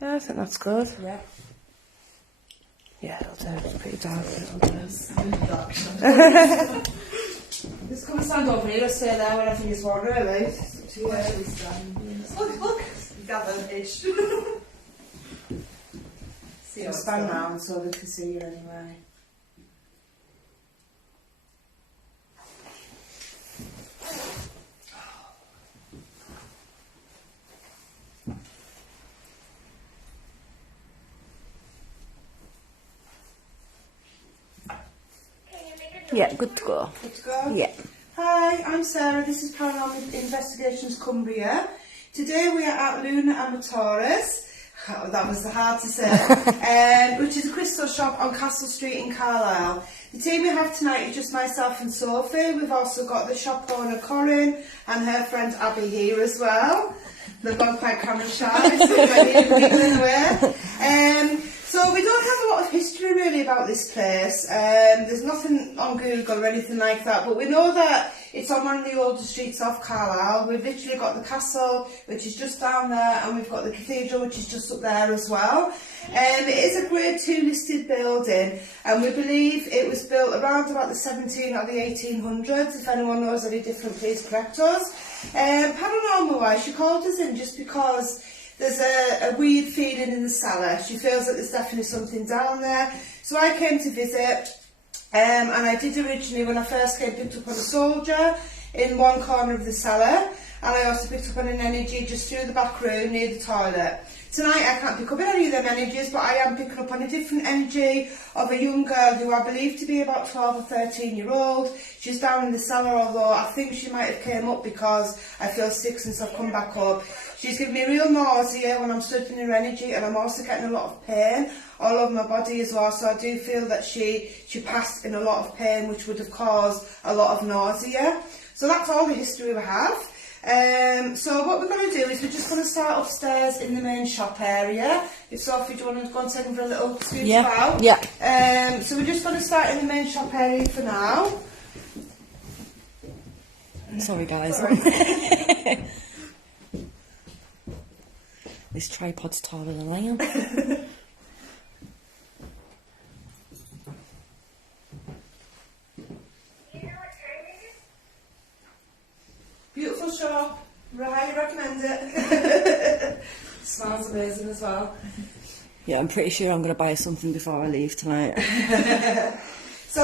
Yeah, I think that's good. Yeah. Yeah, it'll do. It's pretty dark. It'll do. Just come and stand over here, stay there when I think it's water, really. Look, gather-ish. Just stand round so they can see you anyway. Yeah, good to go. Good to go? Yeah. Hi, I'm Sarah. This is Paranormal Investigations Cumbria. Today we are at Amatores. Oh, that was hard to say. Which is a crystal shop on Castle Street in Carlisle. The team we have tonight is just myself and Sophie. We've also got the shop owner Corinne and her friend Abby here as well. They've gone quite camera shy, so they might be giggling away. So we don't have a lot of history really about this place. There's nothing on Google or anything like that, but we know that it's on one of the older streets of Carlisle. We've literally got the castle, which is just down there, and we've got the cathedral, which is just up there as well. It is a Grade 2 listed building, and we believe it was built around about the 17 or the 1800s. If anyone knows any different, please correct us. Paranormal wise, she called us in just because there's a weird feeling in the cellar. She feels that there's definitely something down there. So I came to visit, and I did originally, when I first came, picked up on a soldier in one corner of the cellar, and I also picked up on an energy just through the back room near the toilet. Tonight I can't pick up any of them energies, but I am picking up on a different energy of a young girl who I believe to be about 12 or 13 year old. She's down in the cellar, although I think she might have came up because I feel sick since I've come back up. She's giving me real nausea when I'm studying her energy, and I'm also getting a lot of pain all over my body as well. So I do feel that she passed in a lot of pain, which would have caused a lot of nausea. So that's all the history we have. So what we're going to do is we're just going to start upstairs in the main shop area. If Sophie, do you want to go and take them for a little scoot about? Yeah. So we're just going to start in the main shop area for now. Sorry guys. Sorry. This tripod's taller than I am. Beautiful shop. Highly recommend it. Smells amazing as well. Yeah, I'm pretty sure I'm going to buy something before I leave tonight. So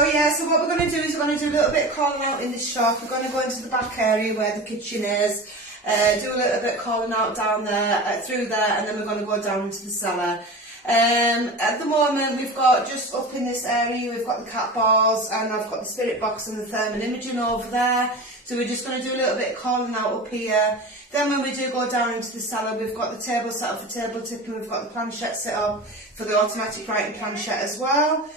what we're going to do is we're going to do a little bit of calling out in this shop. We're going to go into the back area where the kitchen is, do a little bit of calling out down there, through there, and then we're going to go down into the cellar. At the moment we've got, just up in this area, we've got the cat balls, and I've got the spirit box and the thermal imaging over there. So we're just going to do a little bit of calling out up here. Then when we do go down into the cellar, we've got the table set up for table tipping, we've got the planchette set up for the automatic writing planchette as well.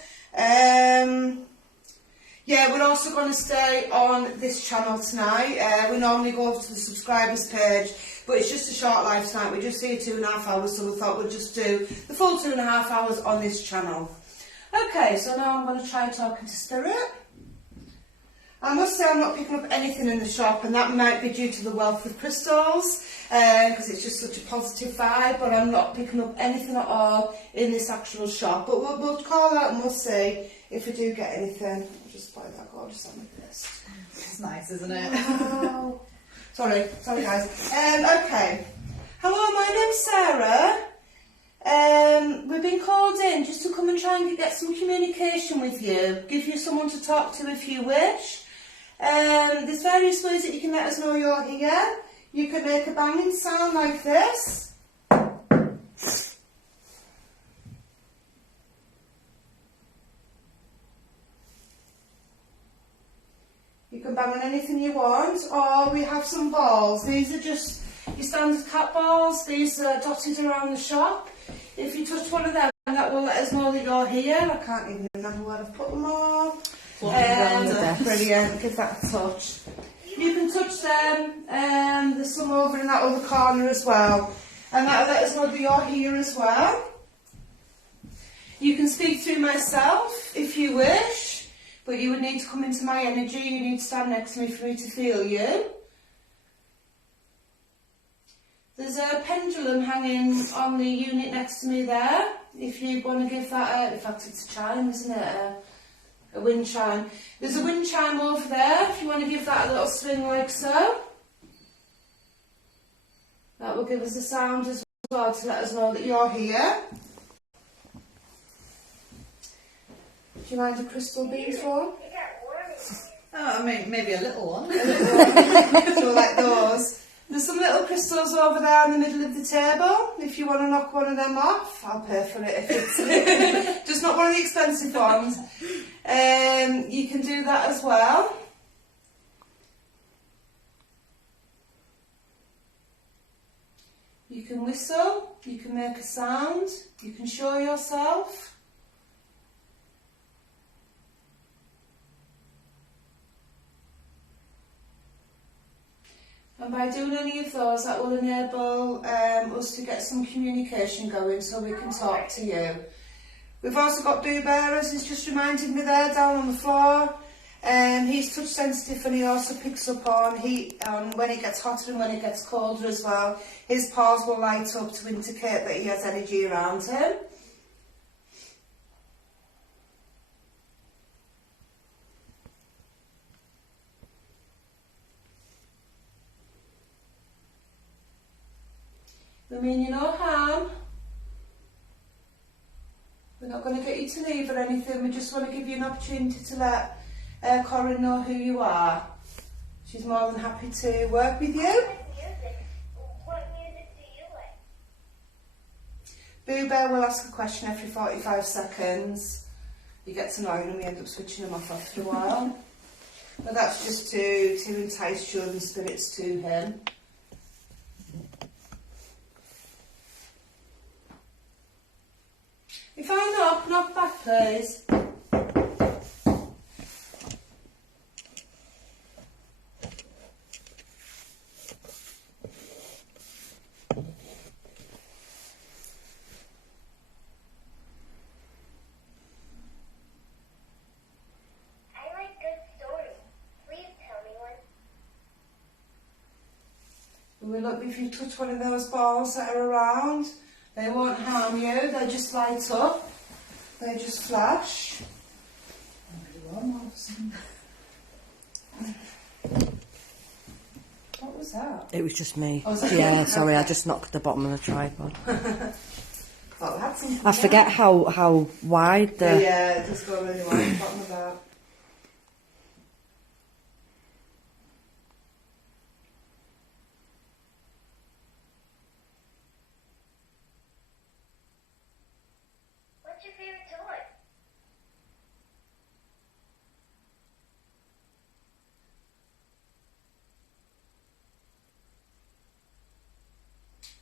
Yeah, we're also going to stay on this channel tonight. We normally go over to the subscribers page, but it's just a short live tonight. We just see 2.5 hours, so we thought we'd just do the full 2.5 hours on this channel. Okay, so now I'm going to try talking to Spirit. I must say I'm not picking up anything in the shop, and that might be due to the wealth of crystals, because it's just such a positive vibe, but I'm not picking up anything at all in this actual shop. But we'll call out and we'll see if we do get anything. I'll just play that gorgeous on my wrist. It's nice, isn't it? Wow. Sorry guys. Okay. Hello, my name's Sarah. We've been called in just to come and try and get some communication with you, give you someone to talk to if you wish. There's various ways that you can let us know you're here. You can make a banging sound like this. You can bang on anything you want, or we have some balls. These are just your standard cat balls. These are dotted around the shop. If you touch one of them, that will let us know that you're here. I can't even remember where I've put them all. Brilliant, give that a touch. You can touch them, there's some over in that other corner as well. And that'll let us know that you're here as well. You can speak through myself if you wish, but you would need to come into my energy. You need to stand next to me for me to feel you. There's a pendulum hanging on the unit next to me there. If you want to give that in fact it's a chime, isn't it? A wind chime. There's a wind chime over there if you want to give that a little swing like so. That will give us a sound as well to let us know that you're here. Do you mind a crystal bead one? Oh, I mean, maybe a little one. A little one. So like those. There's some little crystals over there in the middle of the table. If you want to knock one of them off, I'll pay for it if it's just not one of the expensive ones. You can do that as well. You can whistle, you can make a sound, you can show yourself. And by doing any of those, that will enable us to get some communication going so we can talk to you. We've also got Boo Bearers, he's just reminded me there down on the floor. He's touch sensitive and he also picks up on heat when it gets hotter and when it gets colder as well. His paws will light up to indicate that he has energy around him. We mean you no harm. We're not going to get you to leave or anything, we just want to give you an opportunity to let Corinne know who you are. She's more than happy to work with you. What music do you like? Boo Bear will ask a question every 45 seconds. You get to know him and we end up switching him off after a while. But that's just to entice children's spirits to him. If I knock back please. Look, if you touch one of those balls that are around, they won't harm you, they just light up, they just flash. What was that? It was just me. Oh, was that yeah, you? sorry, I Okay. just knocked the bottom of the tripod. Thought we had something I there. forget how wide the... Yeah, it does go really wide, the bottom of that. What's your favorite toy?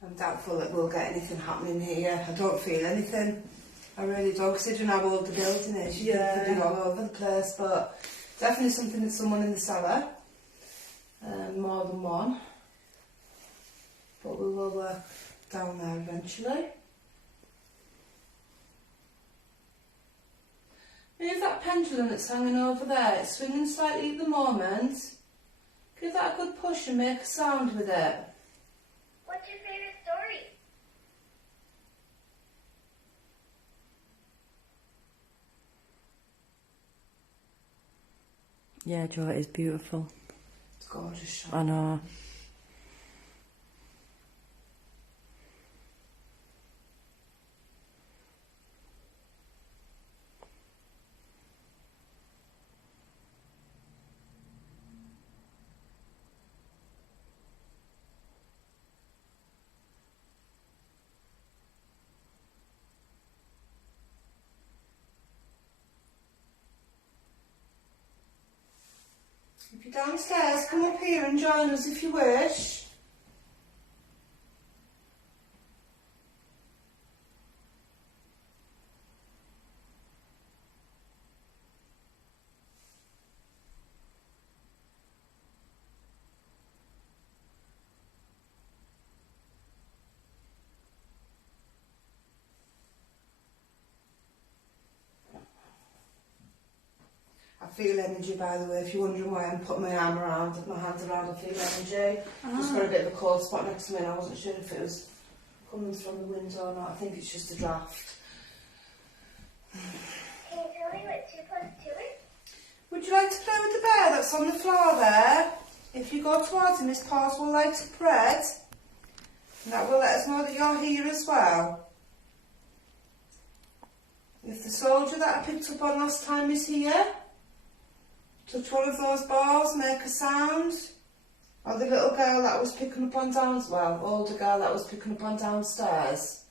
I'm doubtful that we'll get anything happening here. I don't feel anything. I really don't, considering how old the building is. You think it'd be all over the place, but definitely something that's someone in the cellar. More than one. But we will work down there eventually. Move that pendulum that's hanging over there. It's swinging slightly at the moment. Give that a good push and make a sound with it. What's your favorite story? Yeah, Joe, it is beautiful. It's a gorgeous shot. I know. If you're downstairs, come up here and join us if you wish. I feel energy, by the way, if you're wondering why I'm putting my hand around, I feel energy. Just got a bit of a cold spot next to me and I wasn't sure if it was coming from the wind or not. I think it's just a draft. Can you tell me what 2 plus 2 is? Would you like to play with the bear that's on the floor there? If you go towards him, his paws will light up red. And that will let us know that you're here as well. If the soldier that I picked up on last time is here, touch one of those balls, make a sound. Or the little girl that I was picking up on older girl that I was picking up on downstairs.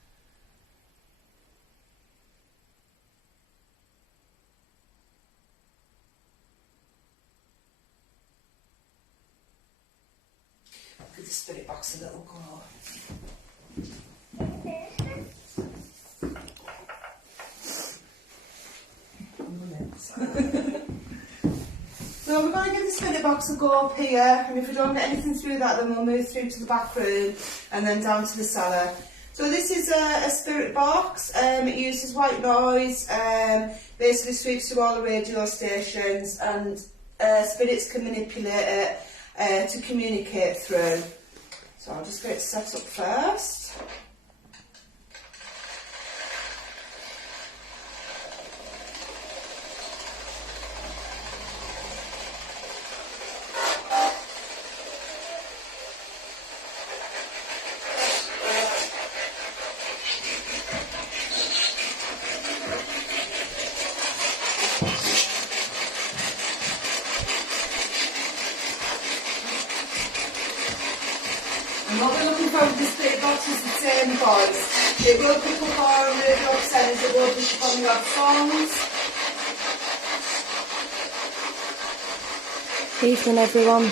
Give the spirit box a little go. So we're going to give the spirit box a go up here, and if we don't get anything through that, then we'll move through to the back room and then down to the cellar. So this is a spirit box. It uses white noise, basically sweeps through all the radio stations, and spirits can manipulate it to communicate through. So I'll just get it set up first. And what we're looking for with the spirit box is the same voice. It will pick up our radio centres, it will pick up on your songs. Evening, everyone.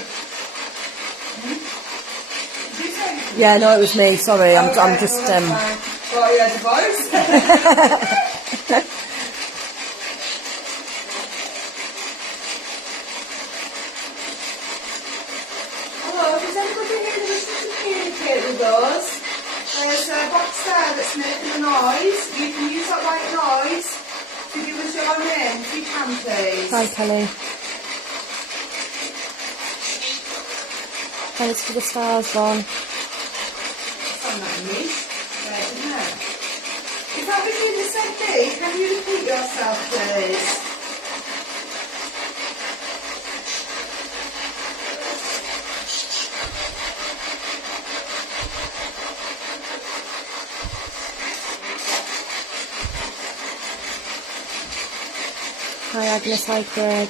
Did you say? Yeah, no, it was me. Sorry, I'm just. Oh, yeah, the voice. Hello, does anybody here that wishes to communicate with us? There's a box there that's making a noise. You can use that white noise to give us your name, if you can, please. Hi, Kelly. Thanks for the stars, Ron. Sound like me. There, isn't it? If that was in the same day, can you repeat yourself, please? Hi, Agnes. Hi, Craig.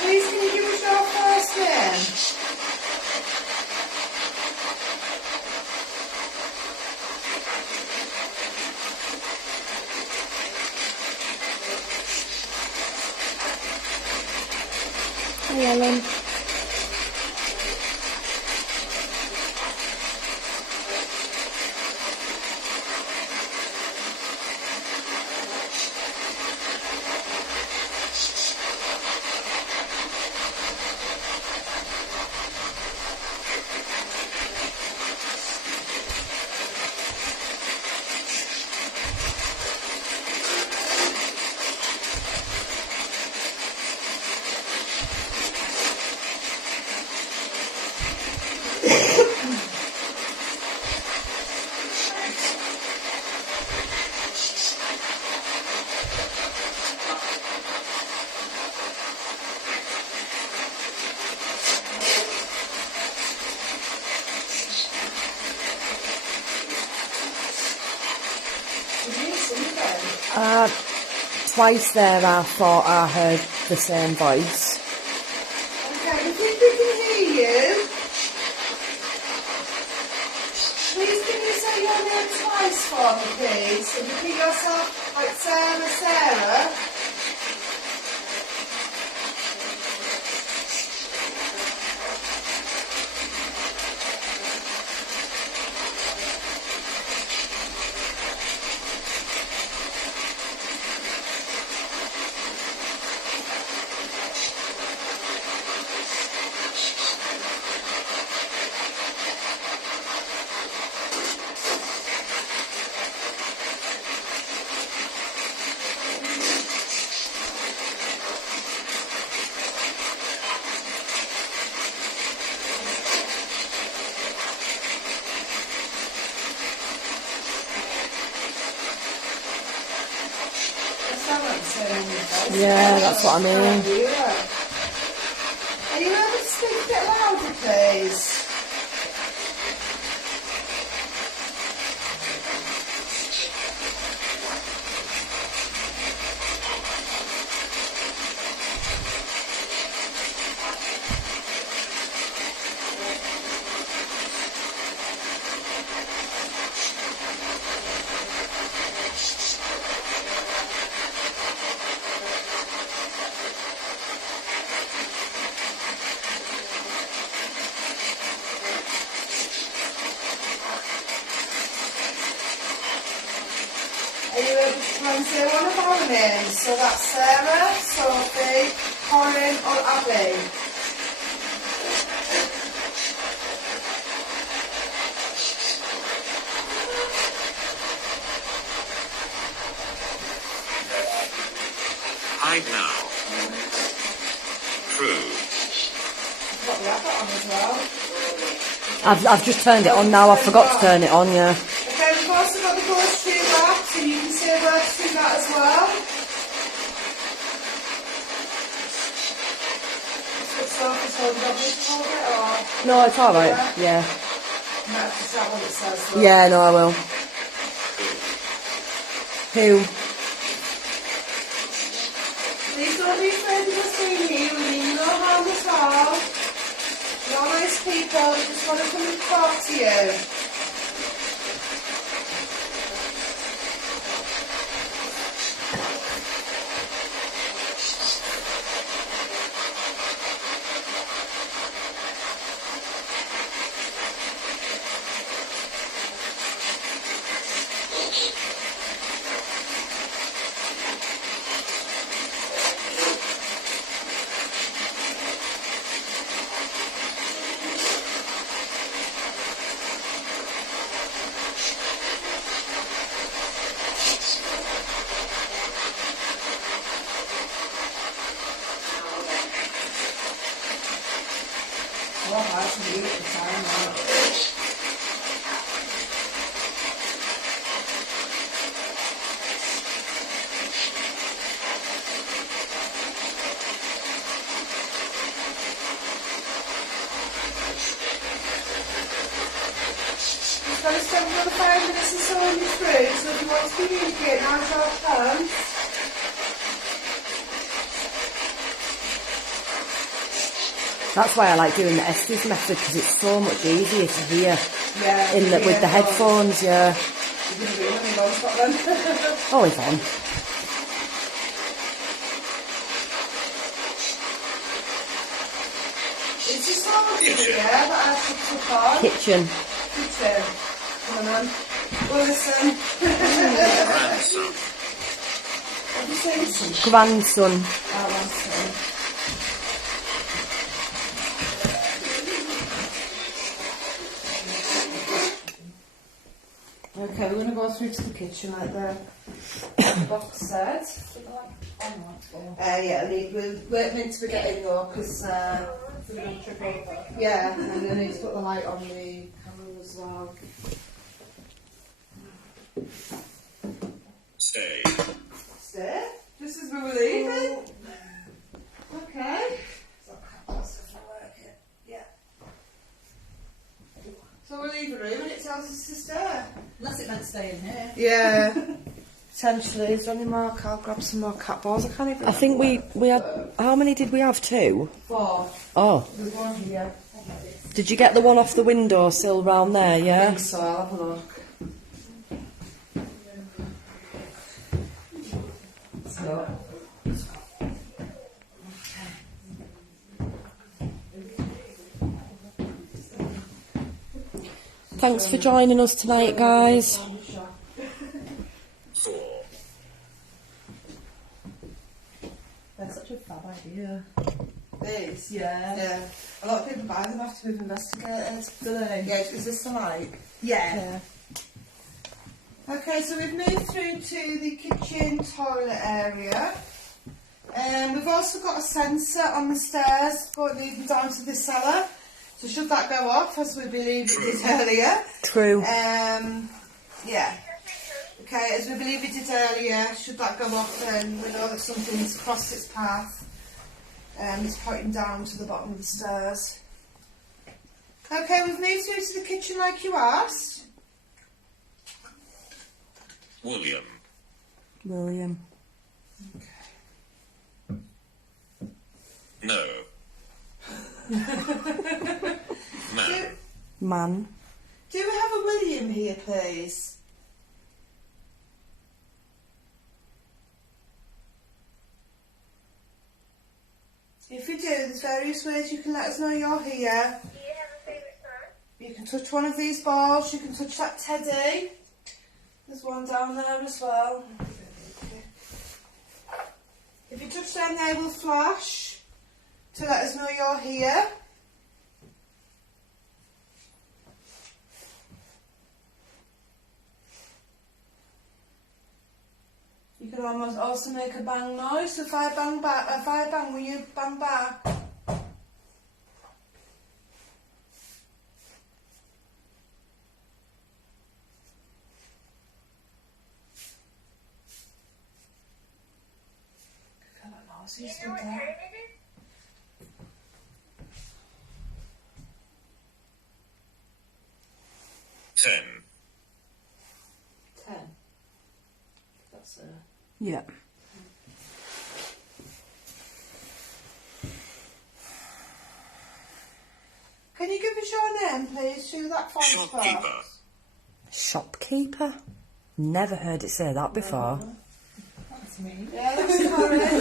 Please, can you give us your first name? Hi, Ellen. Twice there I thought I heard the same voice. Okay, if we can hear you, please can you say your name twice for me, please? So repeat yourself like Sarah, Sarah. Yeah, that's what I mean. Are you able to speak a bit louder, please? Are you able to try and say one of our names? So that's Sarah, Sophie, Corin or Abby. Hide now. True. Got the advert on as well. I've just turned it on now. I forgot to turn it on. Yeah. Okay, we've also got the ghost tree wrap, so you can say words through that as well. Sophie's holding up this hold it or? No, it's all right. Yeah. That's just that one it says. Look. Yeah. No, I will. Who? Please don't be afraid of us being here. We mean no harm at all. We're all nice people. We just want to come and talk to you. Oh, that's a beautiful time, man. It's going to spend another 5 minutes or so on your through, so if you want to communicate, now's your chance. That's why I like doing the Estes method, because it's so much easier to hear Yeah. with the headphones. Yeah. You're going to be in when you've got them. Oh, it's on. It's just all here that I should took on. Kitchen. Kitchen. Come on, man. Well, listen. Ransom. What do you say? Grandson. Oh, grandson. Okay, we're going to go through to the kitchen like the box said. Yeah, we're meant to be getting though, because yeah, and I need to put the light on the camera as well. Stay. Stay? Just as we were leaving? Okay. Yeah. So we'll leave the room and it tells us to stay. Unless it meant staying here. Yeah. Potentially. Is there any more? I'll grab some more cat balls. I can't even I think we had. How many did we have? 2? 4. Oh. There's one here. Did you get the one off the windowsill round there? I Yeah. think so. I'll have a look. So. Thanks for joining us tonight, guys. 4. They're such a fab idea. These? Yeah. Yeah. A lot of people buy them after we've investigated. Do they? Yeah, is this the light? Yeah. Okay, so we've moved through to the kitchen toilet area. We've also got a sensor on the stairs leading down to the cellar. So should that go off, as we believed it did earlier? True. Yeah. Okay, as we believe it did earlier, should that go off, then we know that something's crossed its path. It's pointing down to the bottom of the stairs. Okay, we've moved through to the kitchen like you asked. William. William. No. Man. Man. Do we have a William here, please? If you do, there's various ways you can let us know you're here. Do you have a favorite song? You can touch one of these balls, you can touch that teddy. There's one down there as well. If you touch them, they will flash to let us know you're here. You can almost also make a bang noise. So if I bang back, if I bang, will you bang back? Do you know what time it is? Ten. 10. That's Yeah. Can you give us your name, please, through that phone Shopkeeper. Shopkeeper? Never heard it say that before. that's me. Yeah, that's correct.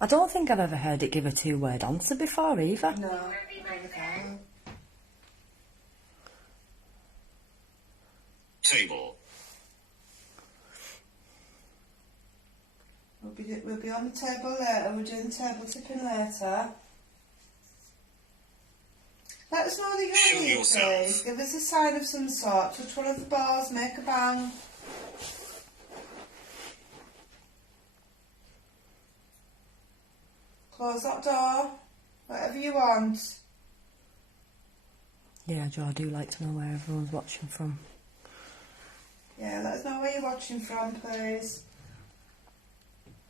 I don't think I've ever heard it give a two-word answer before either. No. Wanna be my friend? Table. We'll be on the table later. We're doing the table tipping later. Let us know that you're Show here, yourself. please. Give us a sign of some sort. Touch one of the bars, make a bang. Close that door. Whatever you want. Yeah, Joe, I do like to know where everyone's watching from. Yeah, let us know where you're watching from, please.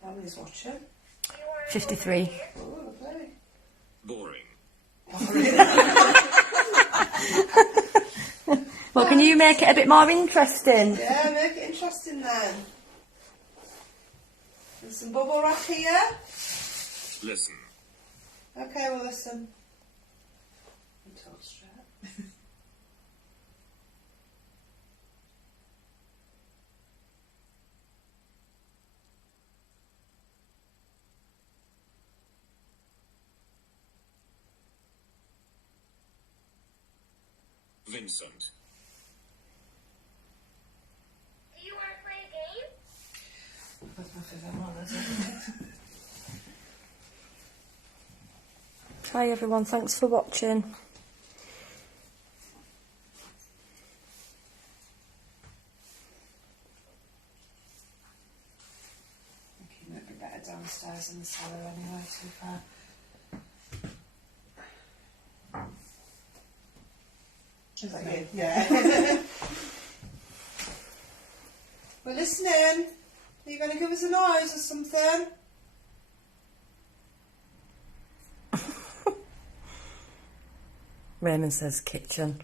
Family's watching. Do you wanna 53. Oh, lovely. Boring. Well, can you make it a bit more interesting? Yeah, make it interesting then. There's some bubble wrap here. Listen. Okay, we'll listen. You talk straight. Vincent. Do you wanna play a game? That's my favourite one, isn't it? Hi everyone, thanks for watching. I think it might be better downstairs in the cellar anyway, to be fair. Is that you? Yeah. We're listening. Are you going to give us a noise or something? Raymond says kitchen.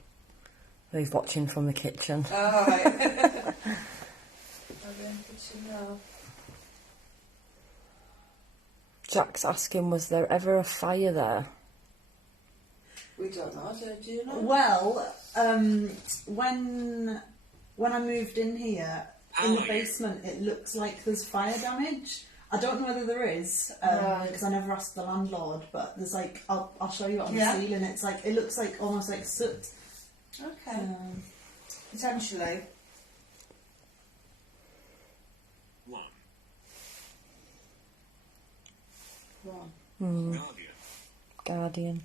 He's watching from the kitchen. Oh, right. I'll be in the kitchen now. Jack's asking, was there ever a fire there? We don't know, do you know? Well, when I moved in here, in the basement, it looks like there's fire damage. I don't know whether there is, because I never asked the landlord, but there's like, I'll show you it on the ceiling. It's like, it looks like almost like soot. Okay. Potentially. One. One. Guardian. Guardian.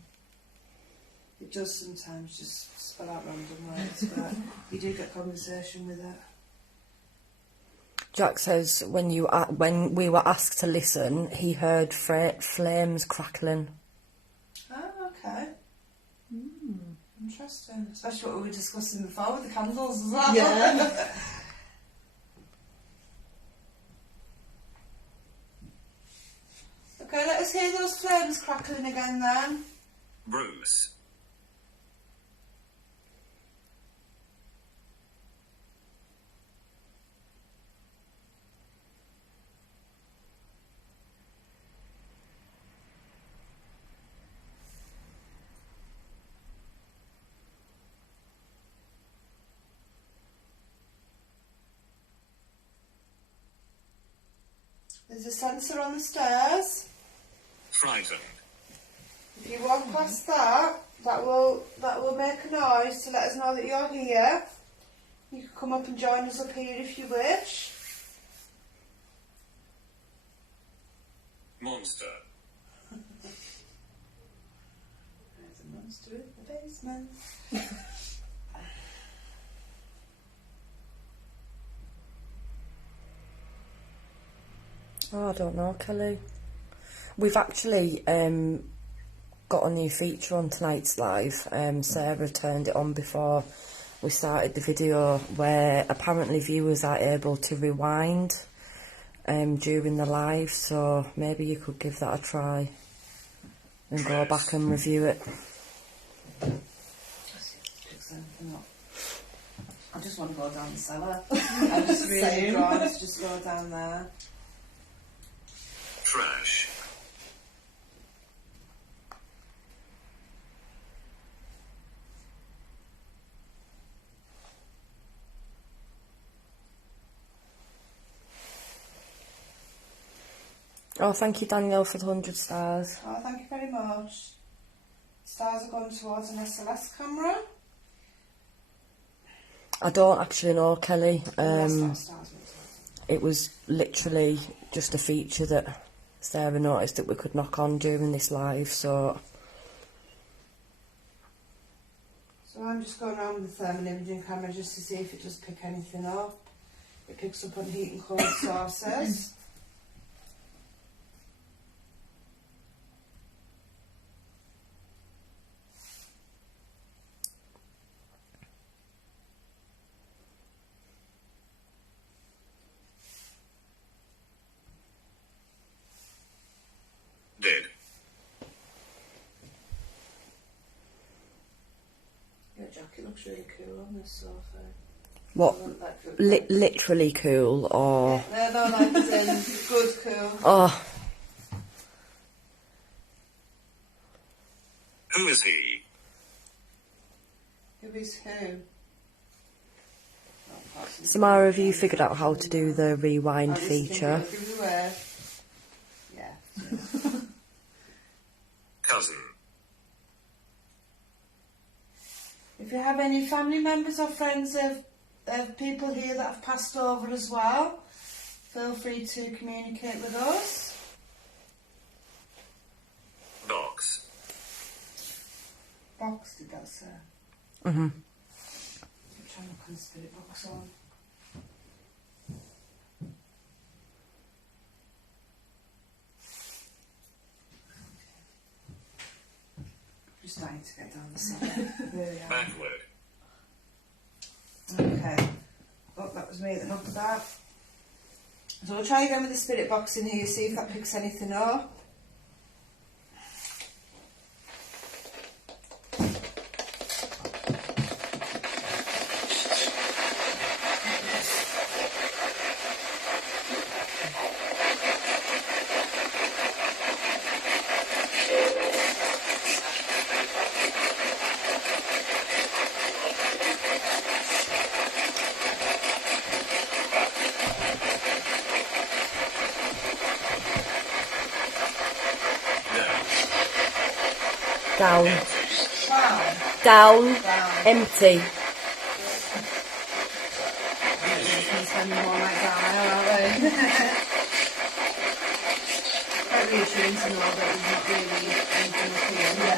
It does sometimes just spell out random words, but you do get conversation with it. Jack says when we were asked to listen, he heard flames crackling. Oh, okay. Interesting. Especially what we were discussing before with the candles as well. Yeah. Okay, let us hear those flames crackling again then. Bruce. There's a sensor on the stairs. Frightened. If you walk past that, that will make a noise to let us know that you're here. You can come up and join us up here if you wish. Monster. There's a monster in the basement. Oh, I don't know, Kelly. We've actually got a new feature on tonight's live. Sarah turned it on before we started the video, where apparently viewers are able to rewind during the live, so maybe you could give that a try and go back and review it. Pick something up. I just want to go down the cellar. I'm just really drawn to just go down there. Trash. Oh, thank you, Danielle, for the 100 stars. Oh, thank you very much. Stars are going towards an SLS camera. I don't actually know, Kelly. Stars went towards. It was literally just a feature that Sarah noticed that we could knock on during this live, so... So I'm just going around with the thermal imaging camera just to see if it does pick anything up. It picks up on heat and cold sources. Dead. Your jacket looks really cool on this sofa. What? I want that good. Literally cool, or... No, like as in good cool. Oh, Who is he? Who is who? Samara, have you figured out how to do the rewind I just think feature? it'll give you away. Yeah. Cousin. If you have any family members or friends of people here that have passed over as well, feel free to communicate with us. Box. Box, did that say? Mm-hmm. I'm trying to look on the spirit box on. Just dying to get down the cellar. There we are. Backward. Okay. Oh, that was me that knocked that. So we'll try again with the spirit box in here, see if that picks anything up. Down. Wow. Down. Down. Empty. We're spending more night down there, aren't we? Quite reassuring to know that there's not really anything up here. Yeah.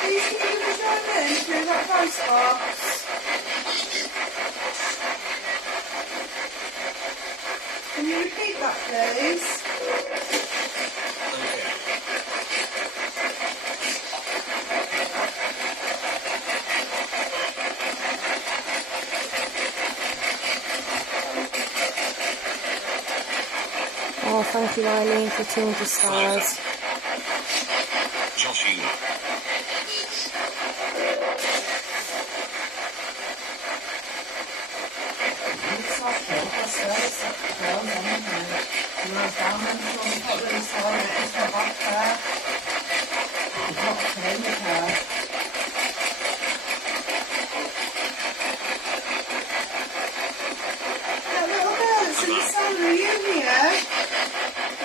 Please can you join in through that voice box? Can you repeat that, please? Okay. Oh, thank you, Eileen, for 200 stars. Joshua. It's not good, that's right, it's not good, anyway. You know, down and from not really sorry, it's not back there. It's not clean with her. That little girl that's in the cellar, are you here?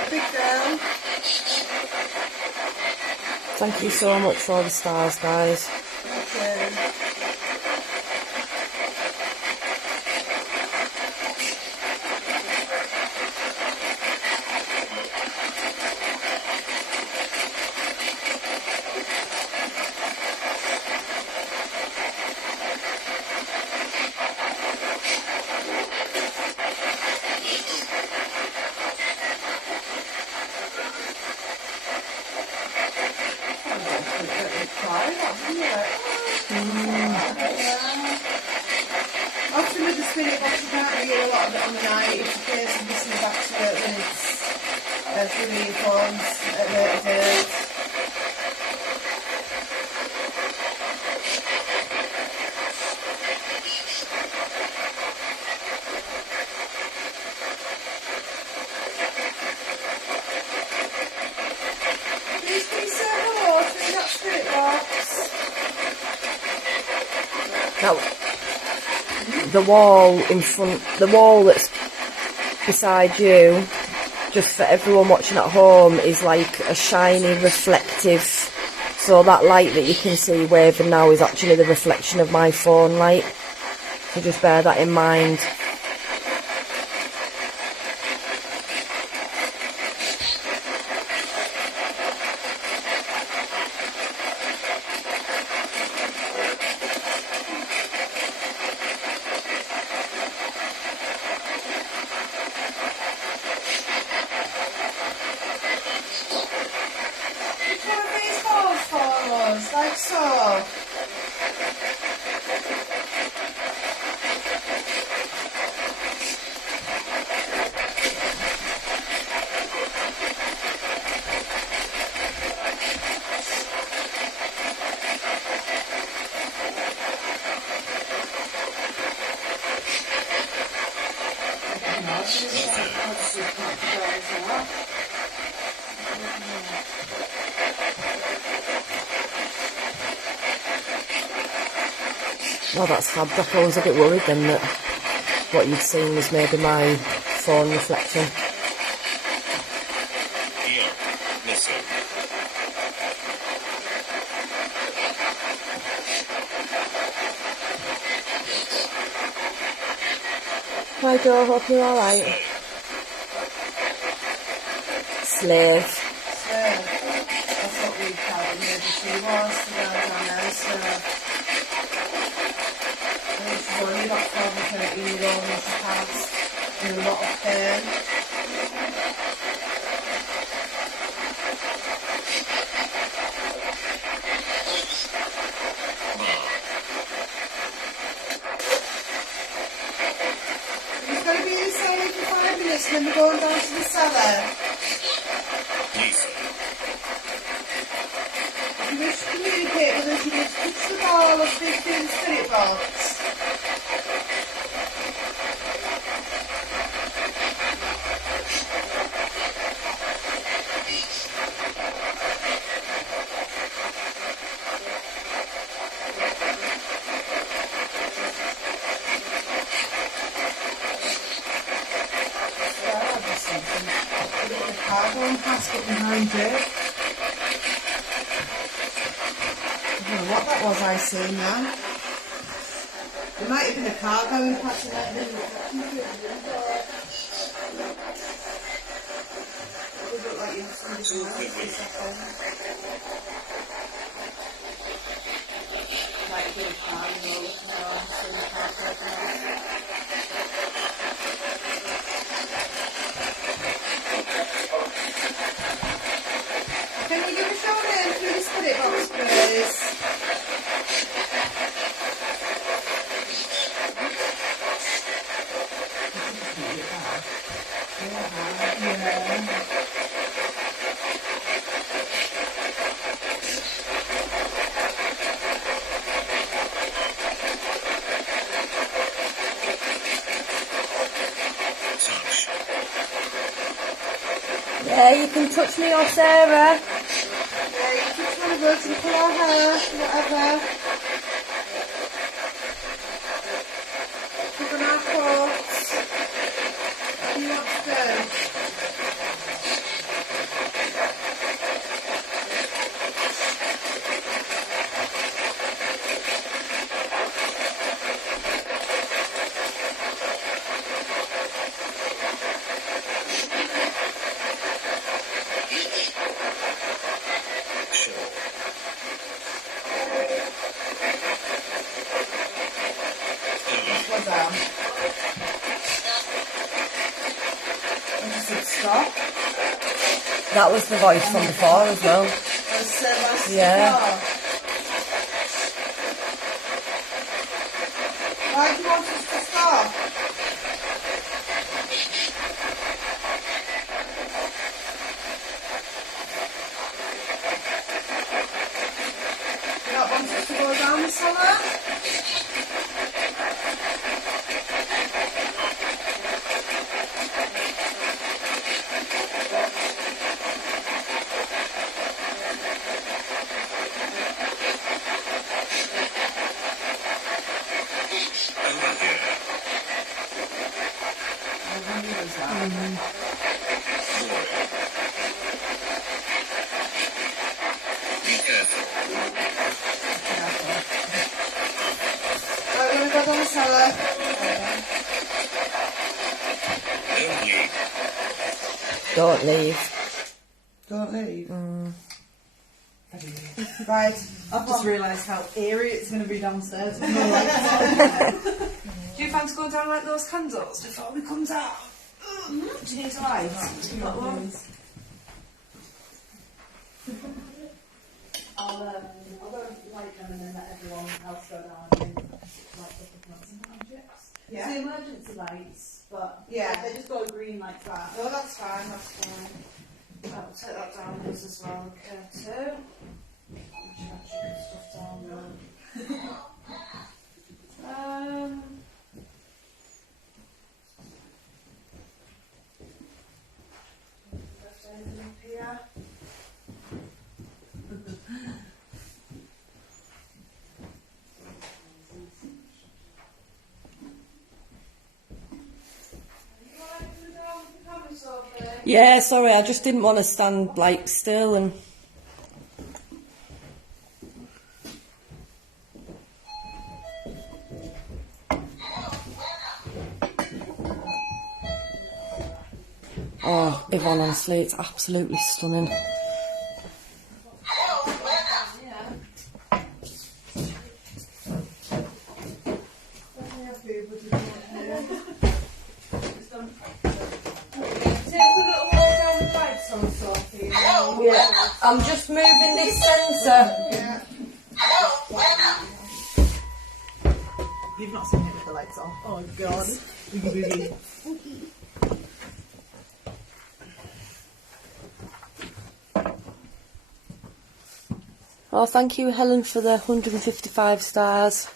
Big girl. Thank you so much for all the stars, guys. Thank you. Often with the spirit box you can't hear a lot of it on the night. It's a case of listening back to it when it's through the earphones at later days. Please can you say hello through that spirit box? Now, the wall in front, the wall that's beside you, just for everyone watching at home, is like a shiny, reflective. So that light that you can see waving now is actually the reflection of my phone light. So just bear that in mind. Which one of these balls for us? Like so. Oh, that's fab. I was a bit worried then that what you'd seen was maybe my phone reflection. Here. Listen. Hi Joe, hope you're alright. Slave. So, that's what we call it. Maybe she was to go down there, so. And she's only about 12 or 13 year old and she has in a lot of pain. He's going to be in the cellar for 5 minutes and then we're going down to the cellar. Lisa. If you wish to communicate with us, you need to touch the ball or speak through the spirit box. Car going past it behind you. I don't know what that was I seen now. There might have been a car going past and that didn't it look like you have somebody else for a second. Might have been a car, you know, looking around, seeing a car taking off. Touch. Yeah, you can touch me or Sarah. Yeah, you touch one of us and pull our hair, whatever. Put on our coats. What do you want to do? Show. What's that? I just said stop. That was the voice from before as well. I said Yeah. stop. Why do you want us to stop? You don't want us to go down the cellar? Over here. Boy. Be careful. Right, we're going to go down the cellar. Don't leave. Don't leave. Don't leave. Right. I've just realised how eerie it's going to be downstairs. Do you fancy going down like those candles before we come down? Do you need a light? Got one? I'll go light them and then let everyone else go down and light up the nuts and chips. Yeah. It's the emergency lights, but Yeah. they just go green like that. No, that's fine, that's fine. I'll take that down as well, okay, too. We should actually put stuff down there. Left anything up here? Yeah, sorry, I just didn't want to stand like still and. Oh, Yvonne, honestly, it's absolutely stunning. Yeah, I'm just moving this sensor. Yeah. You've not seen it with the lights on. Oh god. Oh, thank you, Helen, for the 155 stars.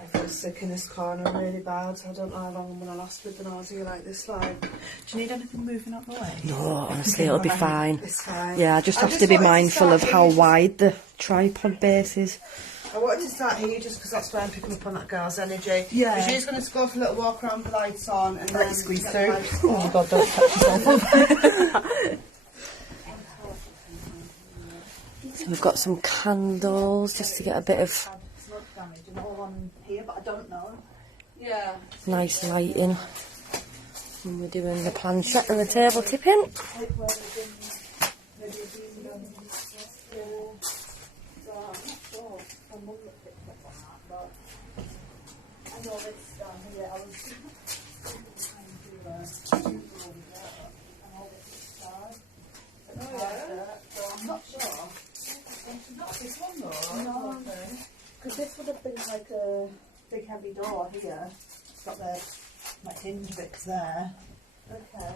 I feel sick in this corner really bad. I don't know how long I'm going to last with the nausea like this, like. Do you need anything moving out the way? No, honestly, it'll be fine. It's fine. Yeah, I just have to be mindful of how wide the tripod base is. I wanted to start here just because that's where I'm picking up on that girl's energy. Yeah. But she's going to go for a little walk around with the lights on and Let then you squeeze get through. the lights Oh my on. god, don't touch yourself. So we've got some candles just to get a bit of Smoke damage and all on here, but I don't know. Yeah. nice lighting. And we're doing the planchette and the table tipping. Like where they've been, maybe a beam done in this school. So I'm not sure. My mum looked picked up on that, but I know this down here. I was trying to Google and all this stars. So I'm not sure. Not this one though. No, because this would have been like a big heavy door here. It's got the my hinge bit's there. Okay.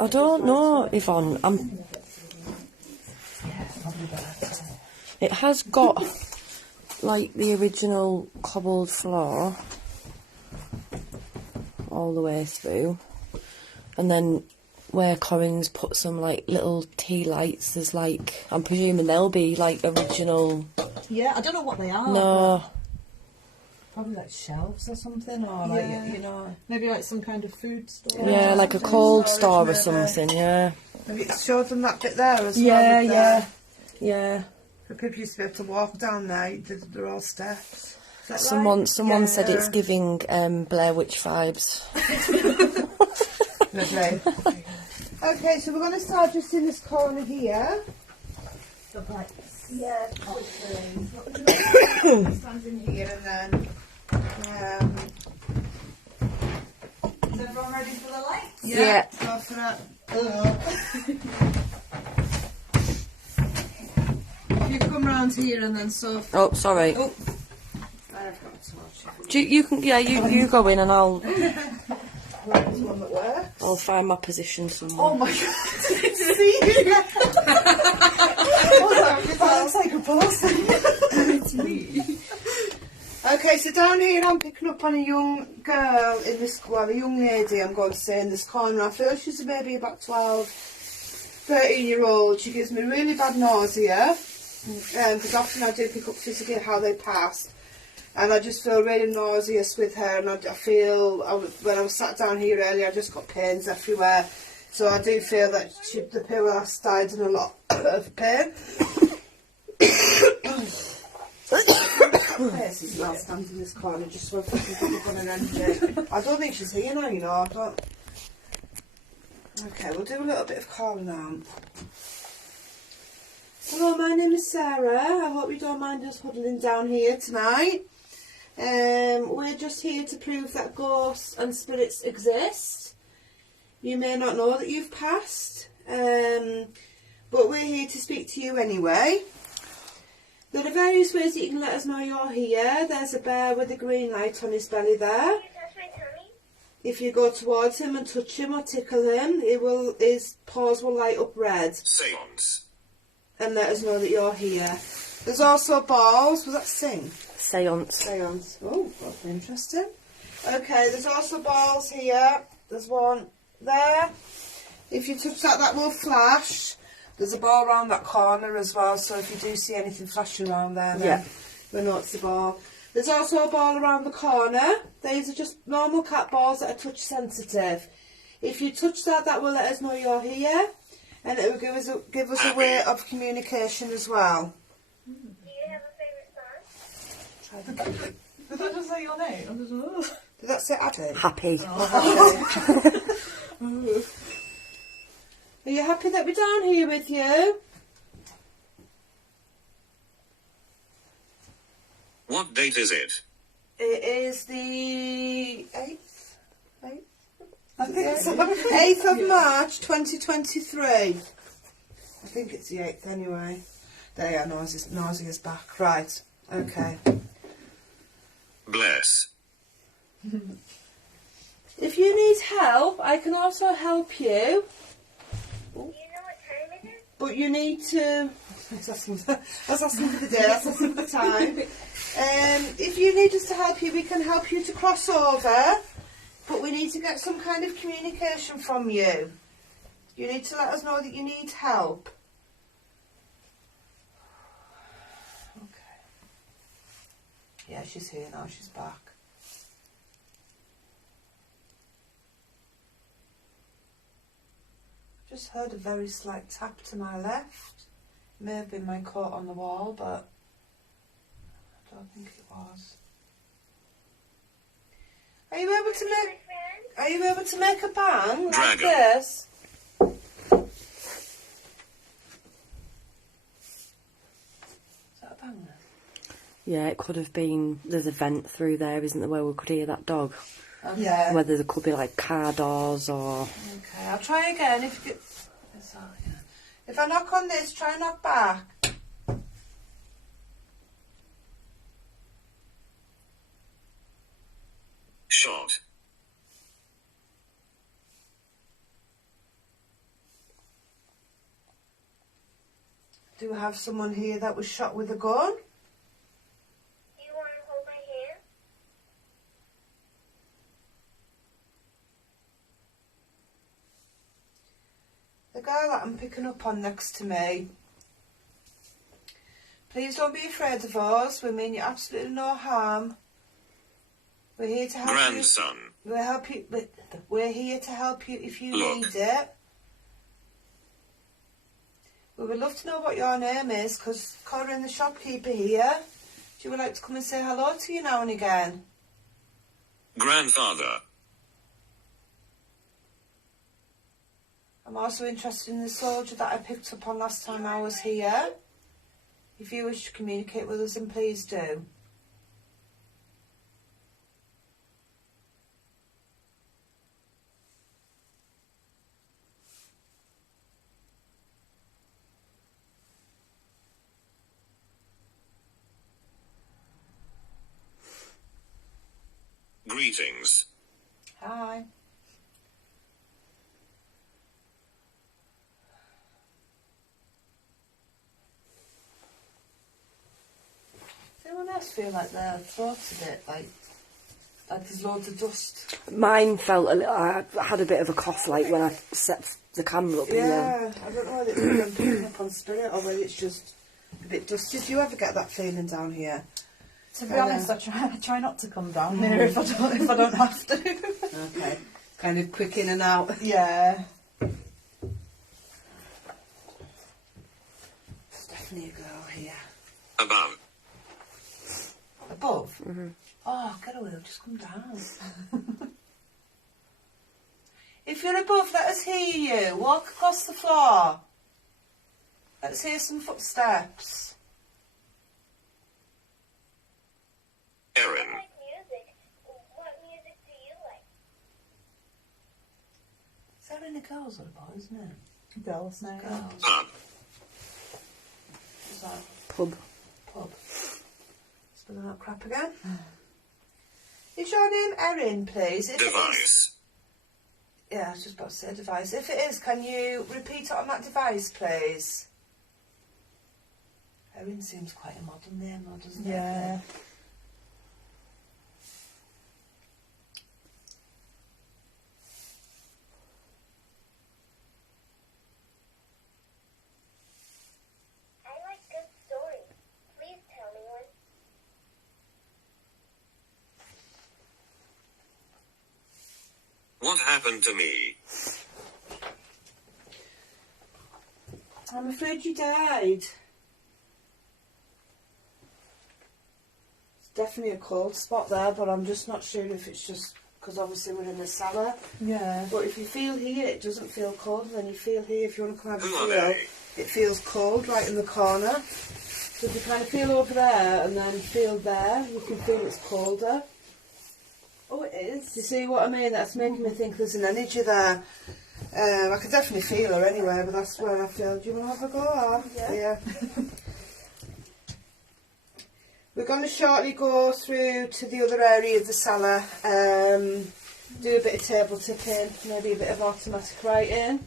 I don't know, Yvonne. It has got like the original cobbled floor all the way through, and then where Corin's put some like little tea lights, there's like, I'm presuming they'll be like original. Yeah, I don't know what they are. No. Probably like shelves or something, or like, Yeah. you know. Maybe like some kind of food store. Yeah, like a cold store or something, yeah. Maybe it showed them that bit there as Yeah, well. yeah. Yeah. The people used to be able to walk down there, they're all steps. Is that Someone right? said it's giving Blair Witch vibes. Lovely. Okay, so we're going to start just in this corner here. The lights. Yeah, stand in here and then. Is everyone ready for the lights? Yeah. Go for that. You come round here and then so. Oh, sorry. Oh, I've got a torch. You can, yeah, you go in and I'll Right, there's one that works. I'll find my position somewhere. Oh my god. See? That's like a person. It's me. Okay, so down here I'm picking up on a young girl in this, well, a young lady I'm going to say in this corner. I feel she's maybe about 12, 13-year-old. She gives me really bad nausea, because often I do pick up physically how they pass. And I just feel really nauseous with her, and I feel, when I was sat down here earlier, I just got pains everywhere. So I do feel that the poor lass died in a lot of pain. This is now standing in this corner just for fucking on an energy. I don't think she's here now, you know. I don't. Okay, we'll do a little bit of calling now. Hello, my name is Sarah. I hope you don't mind us huddling down here tonight. We're just here to prove that ghosts and spirits exist. You may not know that you've passed, but we're here to speak to you anyway. There are various ways that you can let us know you're here. There's a bear with a green light on his belly there. Can you touch my tummy? If you go towards him and touch him or tickle him, his paws will light up red Seance. and let us know that you're here. There's also balls. Was that sing? Seance. Seance. Oh, that's interesting. Okay, there's also balls here. There's one there. If you touch that, that will flash. There's a ball around that corner as well, so if you do see anything flashing around there, then we'll know it's the ball. There's also a ball around the corner. These are just normal cat balls that are touch sensitive. If you touch that, that will let us know you're here, and it will give us a way of communication as well. Do you have a favorite song? Did that just say your name? Did that say Addy? Happy. Are you happy that we're down here with you? What date is it? It is the 8th? I think so. 8th of March 2023. I think it's the 8th anyway. There you are, nausea's back. Right, okay. Bless. If you need help, I can also help you. Do you know what time it is? But you need to... That's asking for the day, that's asking for the time. If you need us to help you, we can help you to cross over, but we need to get some kind of communication from you. You need to let us know that you need help. Okay. Yeah, she's here now, she's back. Just heard a very slight tap to my left. May have been my coat on the wall, but I don't think it was. Are you able to My make? friend? Are you able to make a bang like Dragon. this? Is that a bang then? Yeah, it could have been. There's a vent through there, isn't there, where we could hear that dog? Yeah. Whether there could be like car doors or. Okay, I'll try again. If you get, is that, yeah. If I knock on this, try and knock back. Shot. Do we have someone here that was shot with a gun? Do you want to hold my hand? The girl that I'm picking up on next to me. Please don't be afraid of us. We mean you absolutely no harm. We're here to help Grandson. you. We're here to help you if you Look. need it. We would love to know what your name is, because Cora and the shopkeeper here. She would like to come and say hello to you now and again. Grandfather. I'm also interested in the soldier that I picked up on last time I was here. If you wish to communicate with us, then please do. Greetings. Hi. Does anyone else feel like their throat's a bit like there's loads of dust? Mine felt a little. I had a bit of a cough, like when I set the camera up. Yeah, I don't know whether it's picking up on spirit or whether it's just a bit dusty. Do you ever get that feeling down here? To be honest, I try not to come down here if I don't have to. Okay, kind of quick in and out. Yeah. There's definitely a girl here. Above. Above? Mm-hmm. Oh, get away, just come down. If you're above, let us hear you. Walk across the floor. Let's hear some footsteps. Erin. I like music. What music do you like? Is that any girls or boys, isn't it? Girls now. Girls. Pub. Is that Pub. pub? Spelling out crap again. Is your name Erin, please? If it is- Device. Yeah, I was just about to say device. If it is, can you repeat it on that device, please? Erin seems quite a modern name, though, doesn't it? Yeah. I like good stories. Please tell me one. What happened to me? I'm afraid you died. It's definitely a cold spot there, but I'm just not sure if it's just because obviously we're in the cellar. Yeah. But if you feel here, it doesn't feel cold. And then you feel here, if you want to come have a Who are feel, they? it feels cold right in the corner. So if you kind of feel over there and then feel there, you can feel it's colder. Oh, it is. You see what I mean? That's making me think there's an energy there. I could definitely feel her anyway, but that's where I feel. Do you want to have a go? Or? Yeah. We're going to shortly go through to the other area of the cellar, do a bit of table tipping, maybe a bit of automatic writing.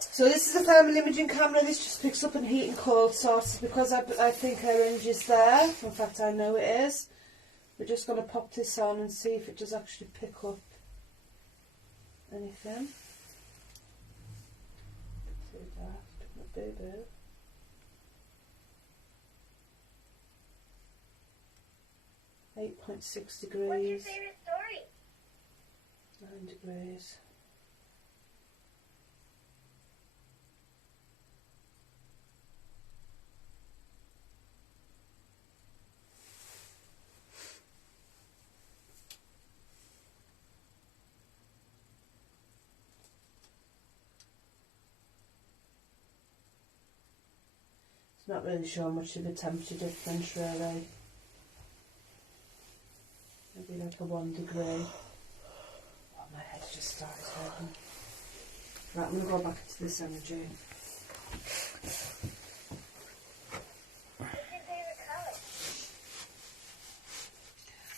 So this is a thermal imaging camera. This just picks up and heat and cold sources because I think her energy's there. In fact, I know it is. We're just going to pop this on and see if it does actually pick up anything. See that, picking up baby. .6 What's your degrees, favorite story? 9 degrees. It's not really showing much of a temperature difference really. Maybe like a 1 degree. Oh, my head's just started hurting. Right, I'm going to go back into this energy. What's your favorite color?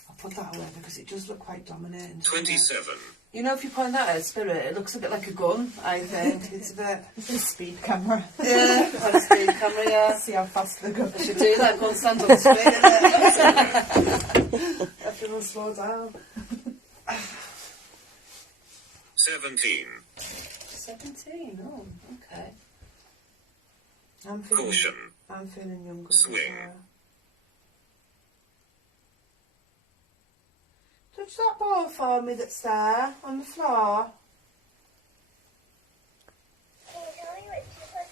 I'll put that away because it does look quite dominating. 27. You know, if you point that at Spirit, it looks a bit like a gun, I think. It's a bit... It's a speed camera. Yeah, on a speed camera, yeah. See how fast they go. I should do that, go and stand on the street, innit? Everyone slow down. 17. 17, oh, okay. Caution. I'm feeling younger. Swing. Touch that ball for me that's there on the floor. Can you tell me what 2 plus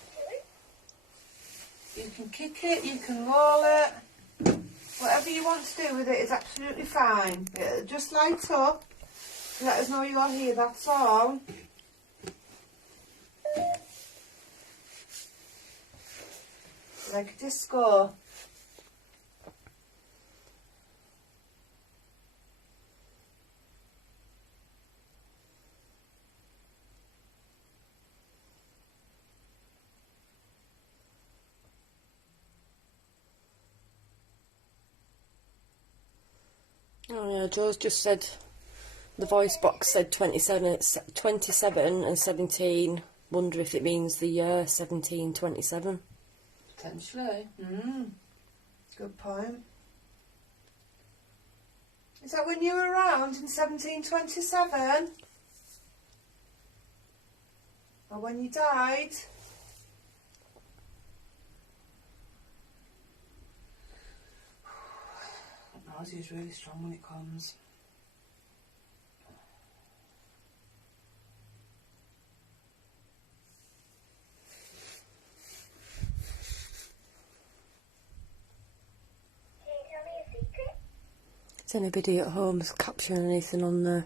2 is? You can kick it, you can roll it. Whatever you want to do with it is absolutely fine. It'll just light up. Let us know you're here, that's all. Like a disco. Oh yeah, Joe's just said the voice box said 27 and 17. Wonder if it means the year 1727. Potentially. Good point. Is that when you were around in 1727? Or when you died? Nausea is really strong when it comes. Can you tell me a secret? Is anybody at home capturing anything on the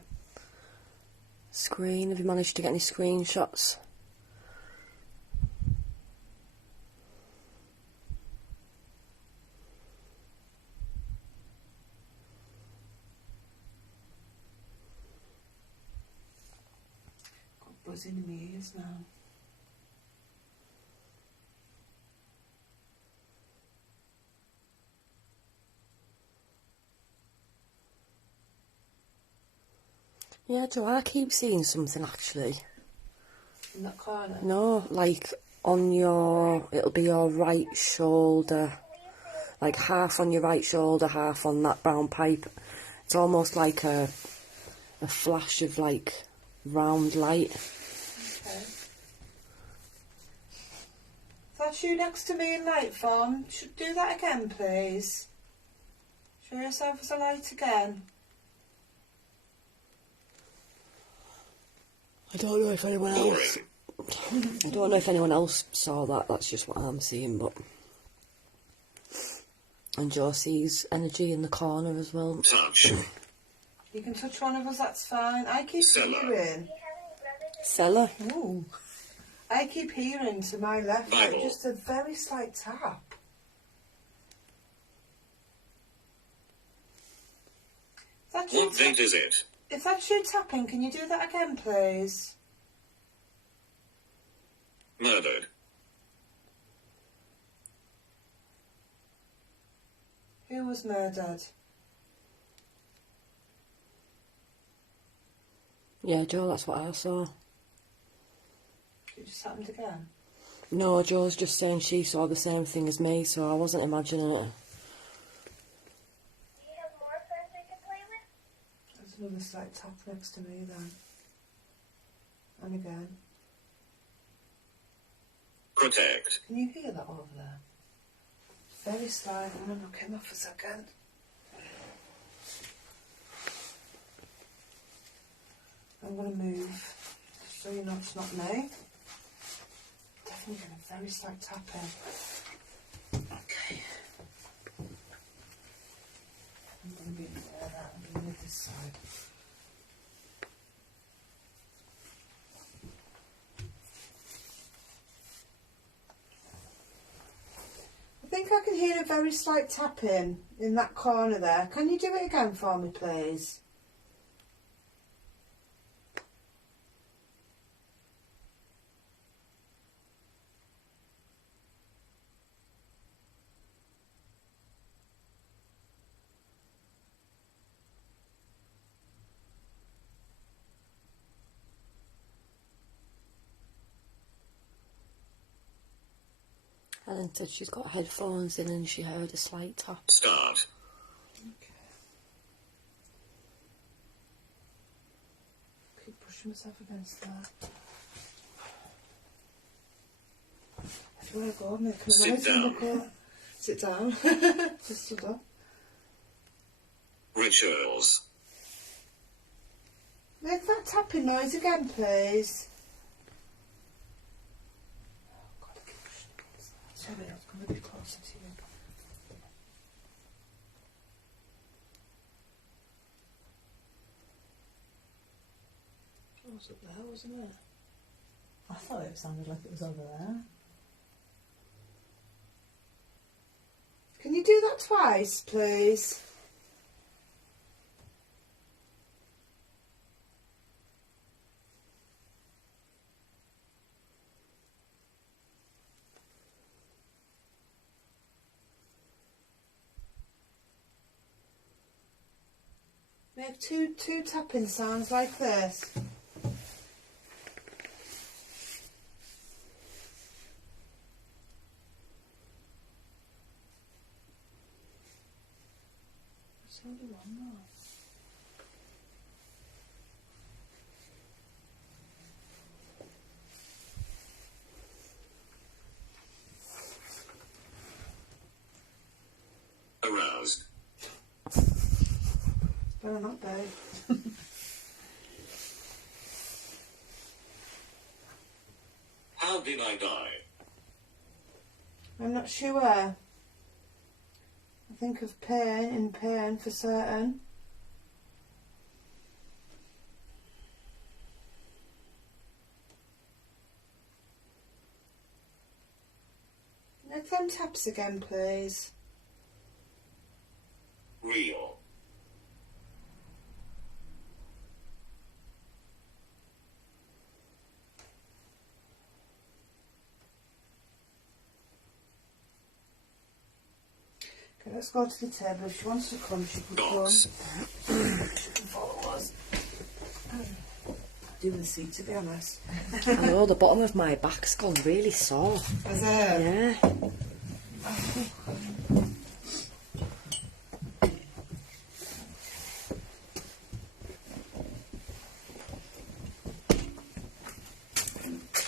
screen? Have you managed to get any screenshots? Got buzzing in my ears now. Yeah, Joe, I keep seeing something actually. In that corner. No, like on your, it'll be your right shoulder. Like half on your right shoulder, half on that brown pipe. It's almost like a flash of like round light. Okay. That's you next to me in light form. Should do that again, please. Show yourself as a light again. I don't know if anyone else. I don't know if anyone else saw that. That's just what I'm seeing, but. And Joe sees energy in the corner as well. Touch. You can touch one of us, that's fine. I keep Cellar. hearing. Do you have any brothers? Cellar. Ooh. I keep hearing to my left, like Bible. just a very slight tap. Is that you What date is it? If that's you tapping, can you do that again, please? Murdered. Who was murdered? Yeah, Joe, that's what I saw. It just happened again. No, Joe's just saying she saw the same thing as me, so I wasn't imagining it. Do you have more friends we can play with? There's another slight tap next to me then. And again. Protect. Can you hear that over there? Very slight. I'm going to knock him off a second. I'm going to move so you know it's not me. Definitely getting a very slight tapping. Okay. I'm going to be near that. I'm going to move this side. I think I can hear a very slight tapping in that corner there. Can you do it again for me, please? Helen said she's got headphones in and she heard a slight tap. Start. Okay. Keep pushing myself against that. If you want to go, make a Sit noise down. and go. Sit down. Just stood up. Rituals. Make that tapping noise again, please. Oh, God, I keep pushing against that. Sorry, I was going to be closer to you. It was up there, wasn't it? I thought it sounded like it was over there. Can you do that twice, please? Make two tapping sounds like this. It's only one more. Aroused. Better not be. How did I die? I'm not sure. I think of pain, in pain for certain. Make them taps again, please. Real. Okay, let's go to the table. If she wants to come, she could come. Dogs. She can follow us. Do the seat, to be honest. I know, the bottom of my back's gone really sore. Is it? Yeah.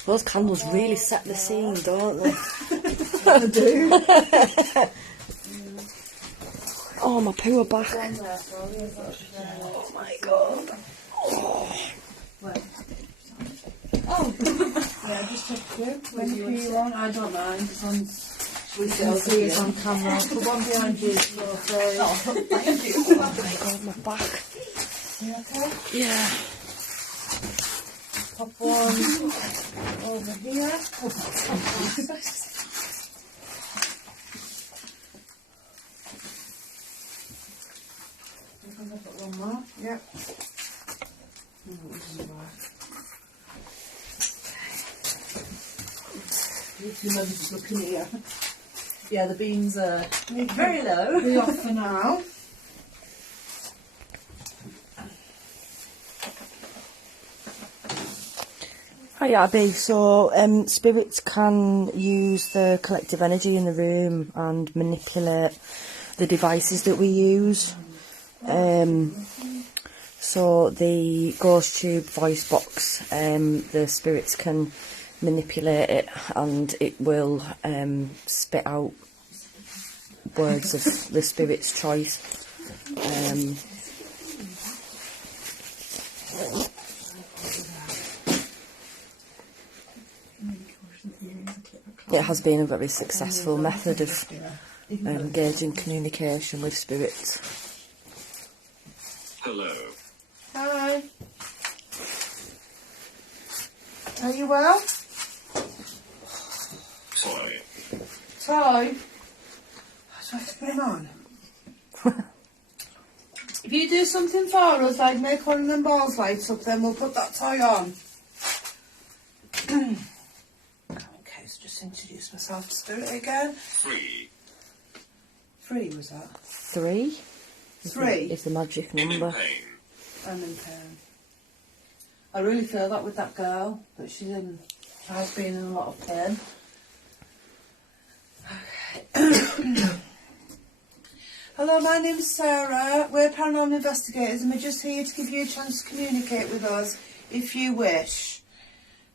Those candles really set the scene, don't they? I do. Oh, my poor back. Oh my god. Oh, Yeah, just a quick. When you want, I don't mind. As long as we can see it on camera. Put one behind you, so thank you. Oh my god, my back. you okay? Yeah. Pop one over here. I'm gonna put one more. Yep. You remember just looking here. Yeah, the beams are very low. Be off for now. Hiya, Abby. So, spirits can use the collective energy in the room and manipulate the devices that we use. So the ghost tube voice box, the spirits can manipulate it and it will spit out words of the spirit's choice. It has been a very successful method of engaging communication with spirits. Hello. Hi. Are you well? Toy. Toy. Do I have to put him on? If you do something for us, like make one of them balls light up, then we'll put that toy on. Okay, so just introduce myself to Spirit again. 3. 3 was that? 3 3. is the magic In number. pain. I'm in pain. I really feel that with that girl, that she's in, has been in a lot of pain. Hello, my name's Sarah. We're paranormal investigators and we're just here to give you a chance to communicate with us if you wish.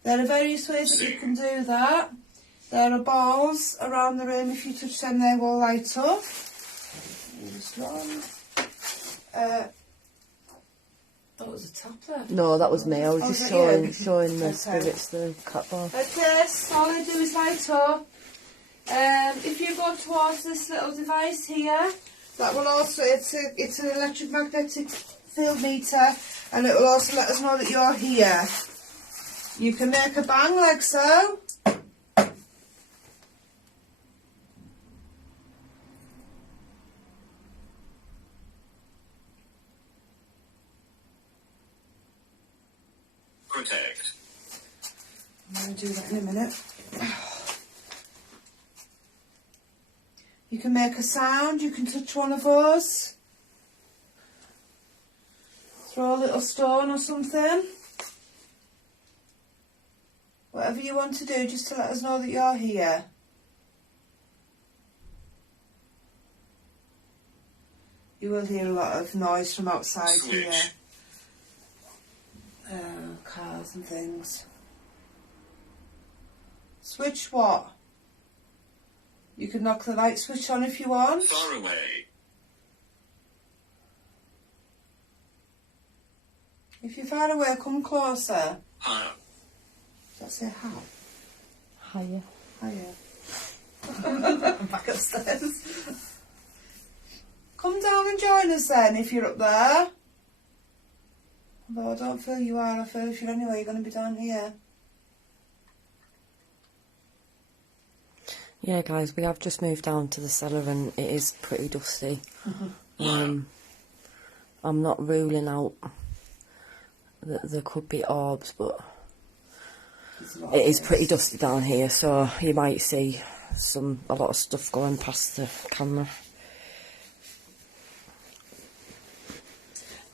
There are various ways that you can do that. There are balls around the room. If you touch them, they will light up. Just one. That was a tap there. No, that was me. I was Oh, just was it you? showing the Okay. spirits the cat ball. Okay, so all I do is light up. If you go towards this little device here, that will also, it's an electromagnetic field meter, and it will also let us know that you're here. You can make a bang like so. Protect. I'm going to do that in a minute. You can make a sound, you can touch one of us. Throw a little stone or something. Whatever you want to do, just to let us know that you're here. You will hear a lot of noise from outside here. Switch. Cars and things. Switch what? You can knock the light switch on if you want. Far away. If you're far away, come closer. Higher. Does that say how? Hiya. Hiya. I'm back upstairs. Come down and join us then if you're up there. Although I don't feel you are, I feel if you're anyway, you're going to be down here. Yeah, guys, we have just moved down to the cellar and it is pretty dusty. I'm not ruling out that there could be orbs, but it is pretty dusty down here, so you might see a lot of stuff going past the camera.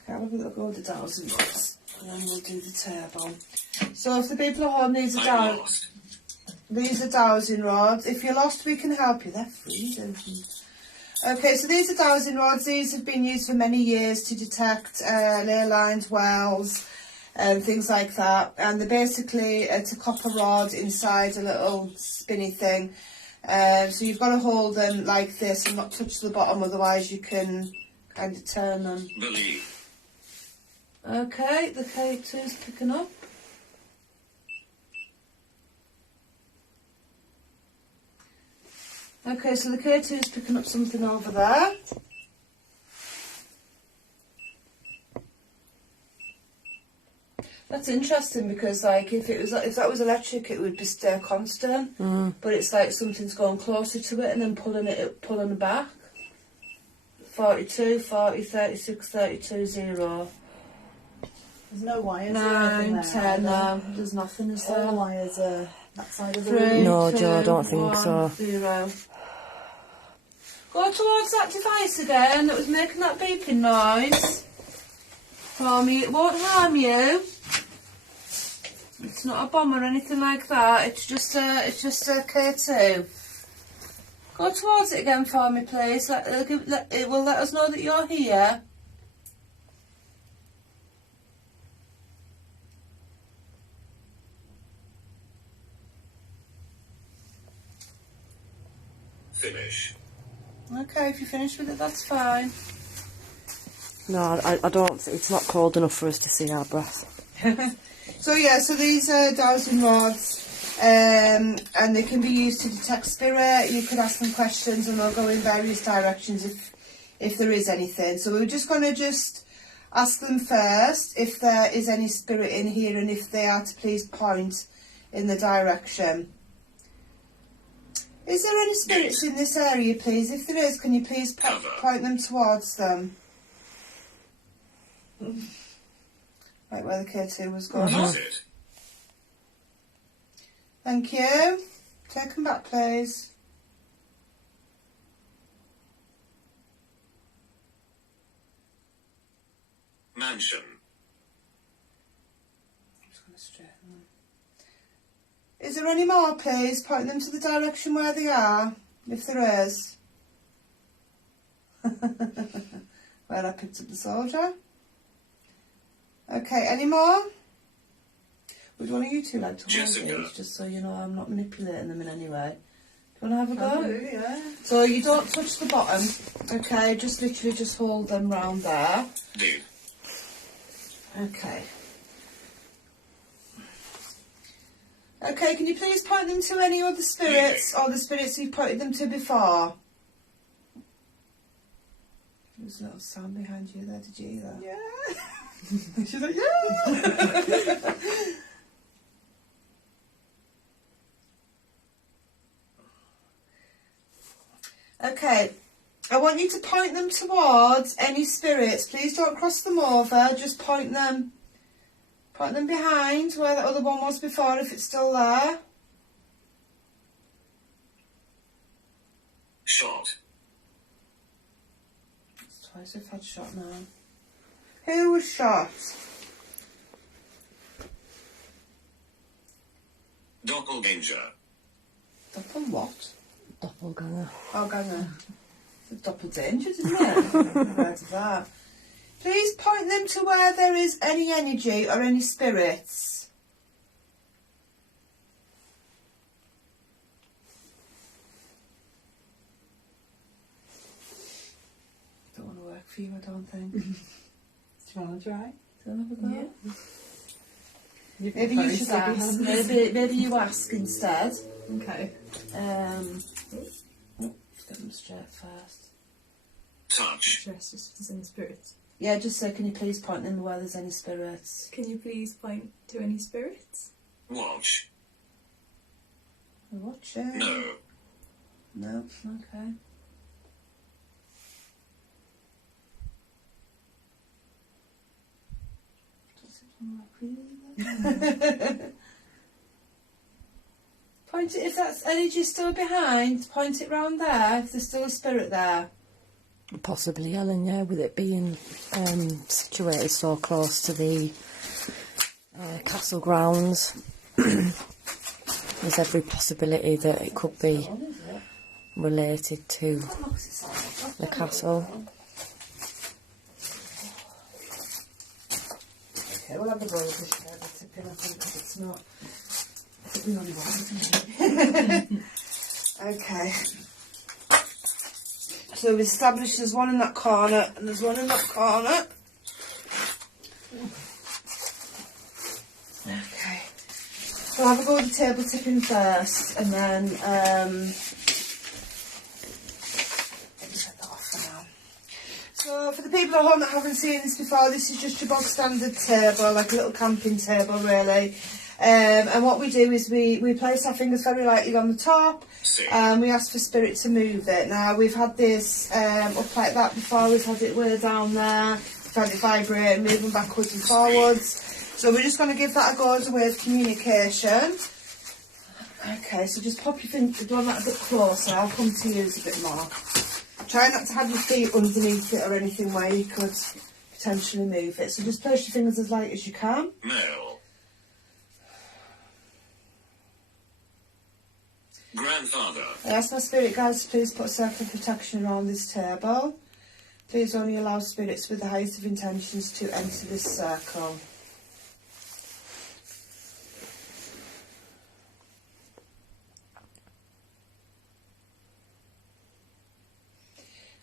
Okay, we'll have a go with the dowsing rods and then we'll do the turbo. So if the people at home needs a I'm dowsing, lost. these are dowsing rods. If you're lost, we can help you. They're freezing. Okay, so these are dowsing rods. These have been used for many years to detect ley lines, wells, things like that. And they're basically, it's a copper rod inside a little spinny thing. So you've got to hold them like this and not touch the bottom, otherwise you can kind of turn them. Believe. Okay, the K2's picking up. Okay, so the K2's picking up something over there. That's interesting because, like, if that was electric, it would be stay constant. But it's like something's going closer to it and then pulling it back. 42, 40, 36, 32, 0. There's no wires or anything 9, there. 10, no, there's nothing, is All the there? wires are that side of the 3, room. No, 2, Jo, I don't think 1, so. 0. Go towards that device again that was making that beeping noise. For me, it won't harm you. It's not a bomb or anything like that. It's just a K2. Go towards it again for me, please. It will let us know that you're here. Finish. Okay, if you're finished with it, that's fine. No, I don't. It's not cold enough for us to see our breath. So yeah, so these are dowsing rods, and they can be used to detect spirit. You could ask them questions, and they'll go in various directions if there is anything. So we're just going to ask them first if there is any spirit in here, and if they are to please point in the direction. Is there any spirits in this area, please? If there is, can you please point them towards them? Right where the K2 was going. Use it. Thank you. Take them back, please. Mansion. Just gonna straighten them. Is there any more, please? Point them to the direction where they are. If there is. Where I picked up the soldier. Okay, any more? Would one of you two like to hold Jessica. these, just so you know I'm not manipulating them in any way? Do you want to have a go? Yeah. So you don't touch the bottom, okay? Just literally just hold them round there. D. Okay. Okay, can you please point them to any other spirits or the spirits you've pointed them to before? There's a little sound behind you there, did you hear that? Yeah. She's like, yeah! Okay, I want you to point them towards any spirits. Please don't cross them over, just point them behind where the other one was before, if it's still there. Shot. Twice we've had shot now. Who was shot? Doppelganger. Doppel what? Doppelganger. Oh, ganger. The doppelganger, isn't it? I've never heard of that. Please point them to where there is any energy or any spirits. Don't want to work for you, I don't think. Do you want to try? Do you want to have a go? Yeah. Maybe you should ask. Maybe you ask instead. Okay. Just get them straight first. Touch. Just if there's any spirits. Yeah, just say, can you please point them where there's any spirits? Can you please point to any spirits? Watch. Watch it. No. No, okay. Point it, if that's energy still behind, point it round there, if there's still a spirit there. Possibly, Ellen, yeah, with it being situated so close to the castle grounds. There's every possibility that it could be related to the castle. Okay, we'll have a go with this table tipping, I think, because it's not... It's the only one, isn't it? Okay. So we've established there's one in that corner, and there's one in that corner. Okay. So I'll have a go with the table tipping first, and then... set that off for now. So for the people at home that haven't seen this before, this is just your bog standard table, like a little camping table really. And what we do is we place our fingers very lightly on the top, and we ask for spirit to move it. Now we've had this up like that before, we've had it way down there, we've had it vibrate, moving backwards and forwards. So we're just going to give that a go as a way of communication. Okay, so just pop your finger, do that a bit closer, I'll come to use a bit more. Try not to have your feet underneath it or anything where you could potentially move it. So just place your fingers as light as you can. Male. Grandfather. I ask my spirit guides to please put a circle of protection around this table. Please only allow spirits with the highest of intentions to enter this circle.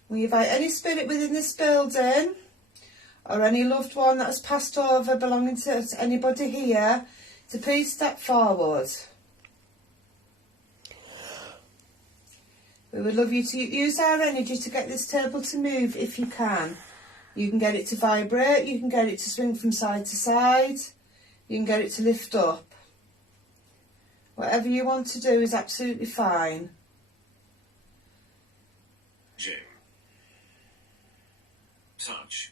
We invite any spirit within this building or any loved one that has passed over belonging to anybody here to please step forward. We would love you to use our energy to get this table to move if you can. You can get it to vibrate, you can get it to swing from side to side, you can get it to lift up. Whatever you want to do is absolutely fine. Jim. Touch.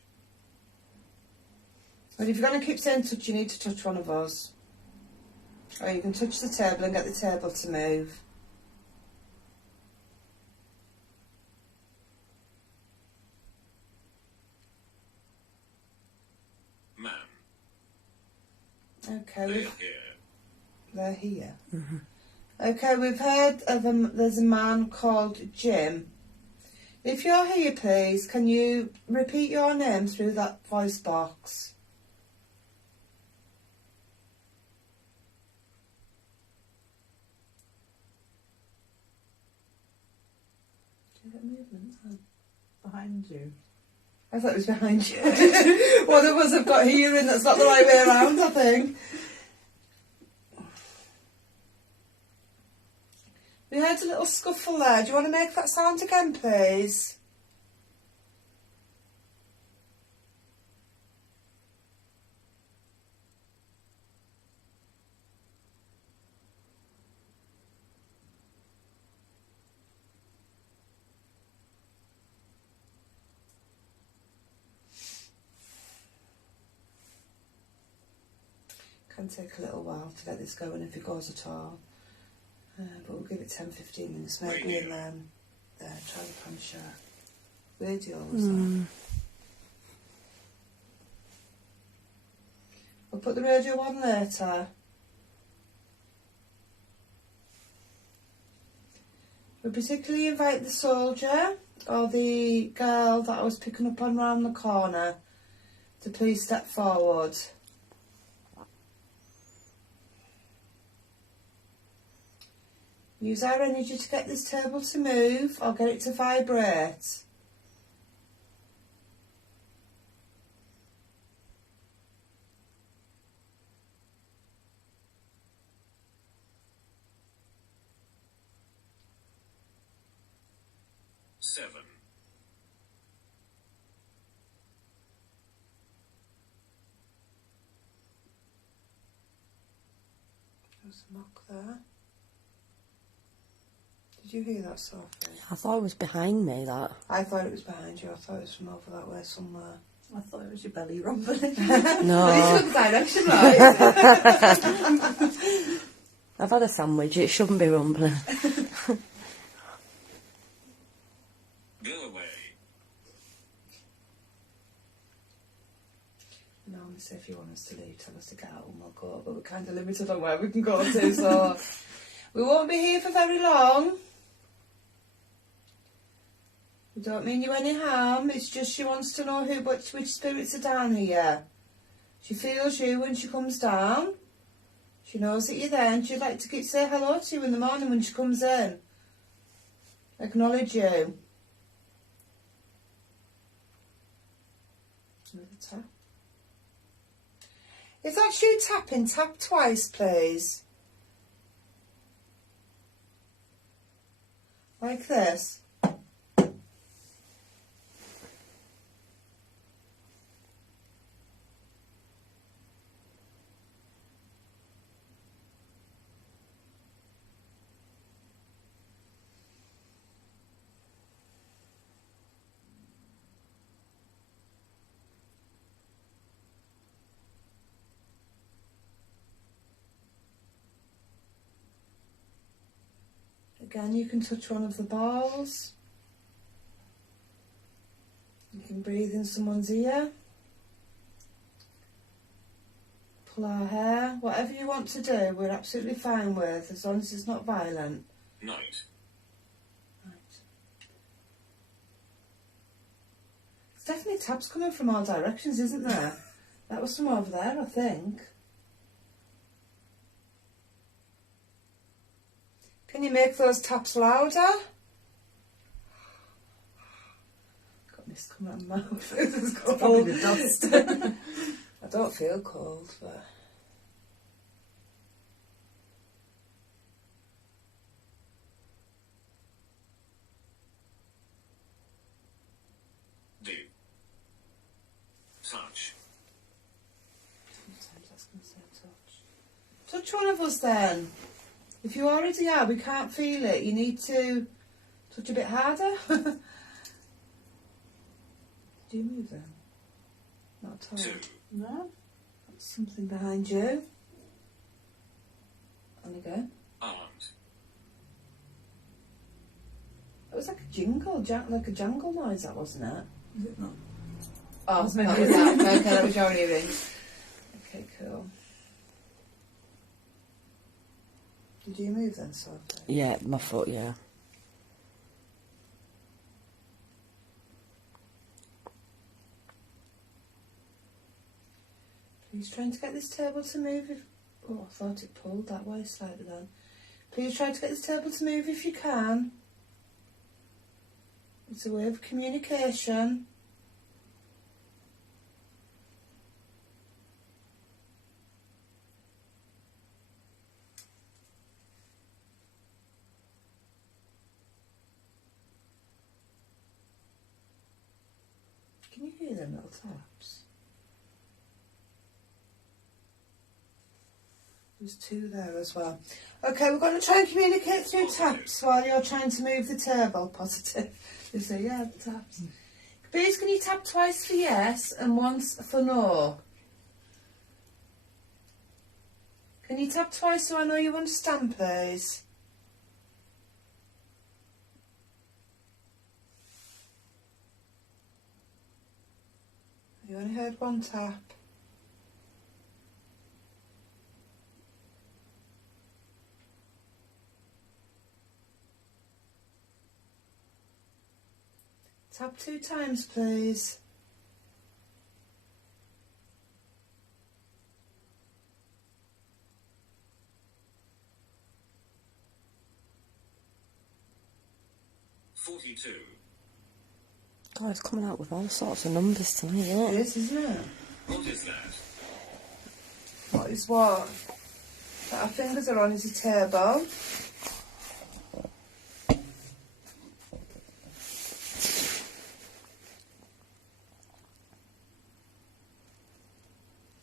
But if you're going to keep saying touch, you need to touch one of us. Or you can touch the table and get the table to move. Man. Okay, They are here. they're here. Mm-hmm. Okay, we've heard of there's a man called Jim. If you're here, please, can you repeat your name through that voice box? Do you get movements then? Behind you. I thought it was behind you. One of us have got hearing that's not the right way around, I think. We heard a little scuffle there. Do you want to make that sound again, please? Can take a little while to get this going if it goes at all. But we'll give it 10-15 minutes maybe and then try the pan share. Radio was that? We'll put the radio on later. We particularly invite the soldier or the girl that I was picking up on round the corner to please step forward. Use our energy to get this table to move or get it to vibrate. Seven. There's a knock there. Did you hear that, Sophie? I thought it was behind me, that. I thought it was behind you. I thought it was from over that way somewhere. I thought it was your belly rumbling. No. At least the direction right. I've had a sandwich, it shouldn't be rumbling. Go away. No, so if you want us to leave, tell us to get out and we'll go. But we're kind of limited on where we can go to, so we won't be here for very long. We don't mean you any harm. It's just she wants to know which spirits are down here. She feels you when she comes down. She knows that you're there and she'd like to say hello to you in the morning when she comes in. Acknowledge you. Another tap. If that's you tapping, tap twice, please. Like this. Again, you can touch one of the balls. You can breathe in someone's ear. Pull our hair. Whatever you want to do, we're absolutely fine with, as long as it's not violent. Night. Right. There's definitely taps coming from all directions, isn't there? That was from over there, I think. Can you make those taps louder? Got mist coming out of my mouth. It's Probably the dust. I don't feel cold, but... Do. Touch. Sometimes that's going to say touch. Touch one of us then. If you already are, we can't feel it. You need to touch a bit harder. Do you move then? Not at all. Two. No? That's something behind you. And again. Armed. It was like a jingle, like a jangle noise, that wasn't it? Is it not? Oh, was that maybe was that. Okay, that was your earring. Okay, cool. Did you move then, Sophie? Yeah, my foot, yeah. Please trying to get this table to move. Oh, I thought it pulled that way slightly then. Please try to get this table to move if you can. It's a way of communication. Can you hear them little taps? There's two there as well. Okay, we're going to try and communicate through taps while you're trying to move the table. Positive. You say, yeah, the taps. Please, can you tap twice for yes and once for no? Can you tap twice so I know you understand, please? You only heard one tap. Tap 2 times, please. God, it's coming out with all sorts of numbers tonight, isn't it? It is, isn't it? What is that? What is what? That our fingers are on is a table.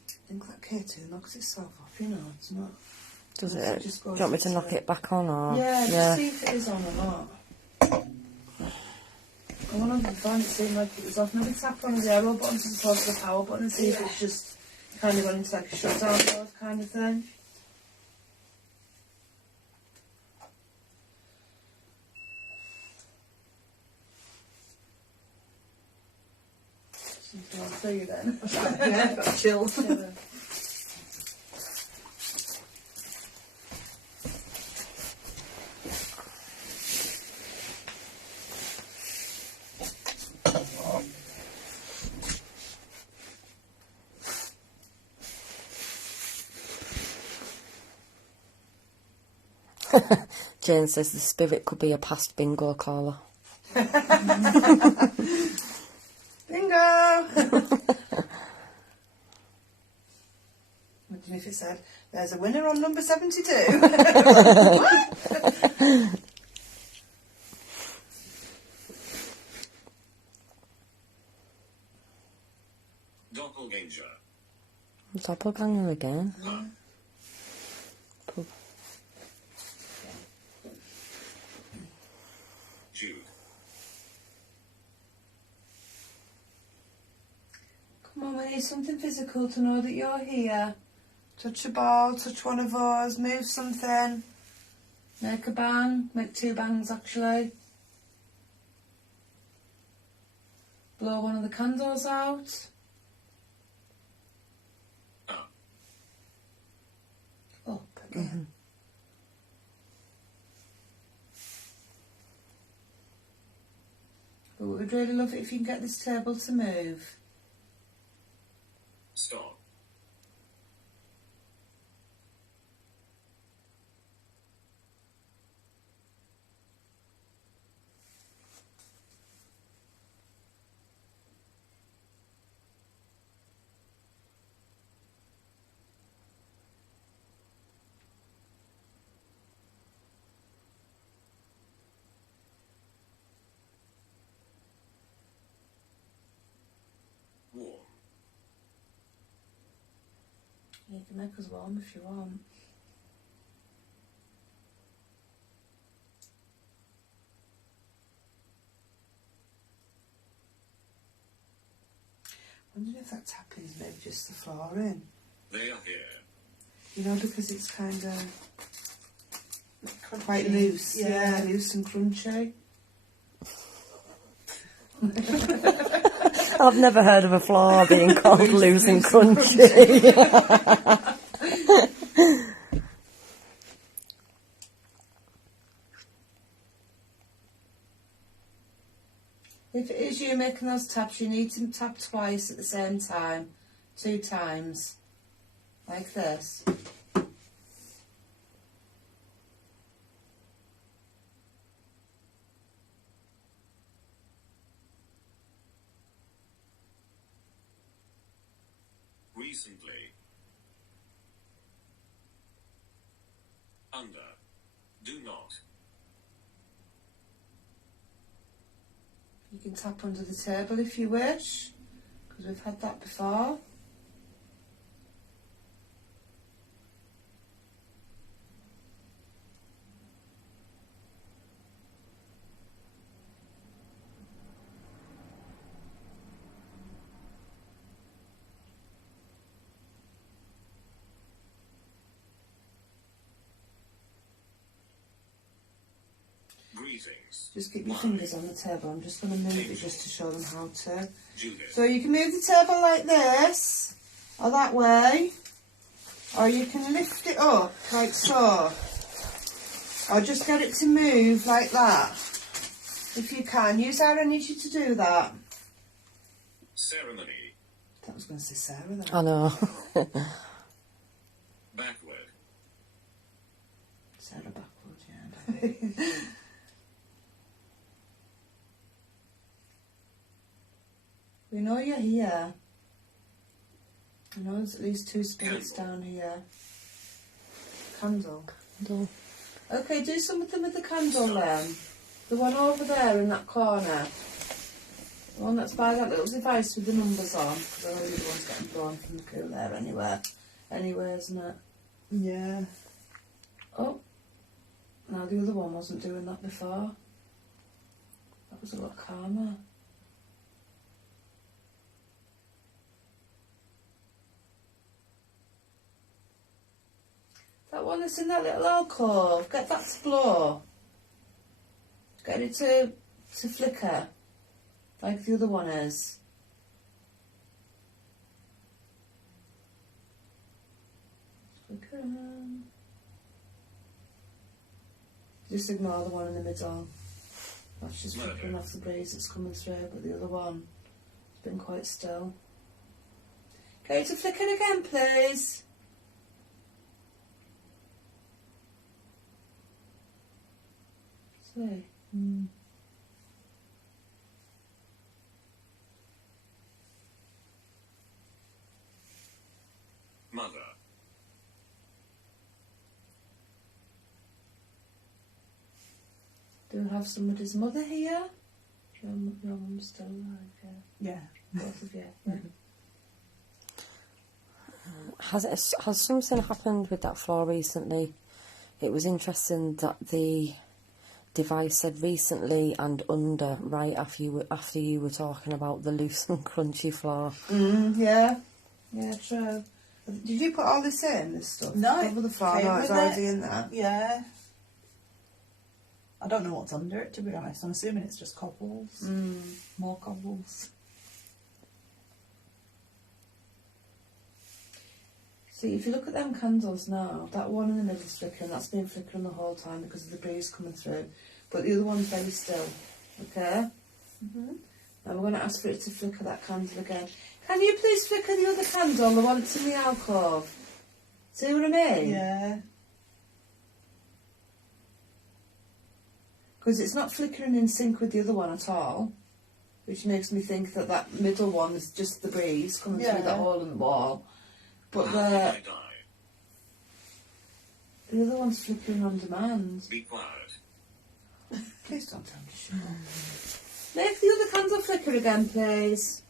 I think that K2 knocks itself off, you know, it's not. Does So it? just Do goes you want me to into knock it back on or? Yeah, just see if it is on or not. I want to find it seemed like it was off. Maybe tap one of the arrow buttons as opposed to the power button and see if it's just kind of going into like a shutdown mode kind of thing. Something I'll show you then. Yeah, got chill. Yeah. Jane says the spirit could be a past bingo caller. Bingo! Imagine if it said, there's a winner on number 72. Doppelganger. Doppelganger again. Jude. Come on, we need something physical to know that you're here. Touch a ball, touch one of us, move something. Make a bang, make 2 bangs actually. Blow one of the candles out. Up. Up again. But we would really love it if you can get this table to move. Stop. Warm. You can make us warm if you want. I wonder if that tapping is maybe just the flooring. They are here. You know, because it's kind of quite loose. Yeah, loose and crunchy. I've never heard of a floor being called loose and crunchy. If it is you making those taps, you need to tap twice at the same time. 2 times. Like this. Recently. Under. Do not. You can tap under the table if you wish, because we've had that before. Greetings. Just keep your fingers on the table. I'm just going to move it just to show them how to. Judith. So you can move the table like this, or that way, or you can lift it up like so, or just get it to move like that. If you can. Sarah, I need you to do that. Ceremony. That was going to say Sarah then. I know. Backward. Sarah backwards, yeah. We know you're here. I know there's at least 2 spirits down here. Candle. Candle. Okay, do something with the candle then. The one over there in that corner. The one that's by that little device with the numbers on. Because I know the other one's getting blown from the cool there anyway, isn't it? Yeah. Oh. Now the other one wasn't doing that before. That was a lot calmer. That one that's in that little alcove, get that to blow. Get it to flicker, like the other one is. Flicker. Just ignore the one in the middle. That's just flickering off the breeze that's coming through, but the other one has been quite still. Get it to flicker again, please. See. Mother. Do we have somebody's mother here? Your mum's still alive, yeah. Yeah. Both of you. Yeah. Has something happened with that floor recently? It was interesting that the device said recently and under right after you were talking about the loose and crunchy floor. Yeah. Yeah, true. Did you put all this in, this stuff? No, Over the floor? came No, it's with already it. in there. Yeah. I don't know what's under it, to be honest. I'm assuming it's just cobbles. More cobbles. See, if you look at them candles now, that one in the middle is flickering. That's been flickering the whole time because of the breeze coming through. But the other one's very still. Okay? Now we're going to ask for it to flicker that candle again. Can you please flicker the other candle, the one that's in the alcove? See what I mean? Yeah. Because it's not flickering in sync with the other one at all, which makes me think that that middle one is just the breeze coming through that hole in the wall. But How did I die? the other one's flickering on demand. Be quiet. Please don't tell me to shut up. Make the other candle flicker again, please.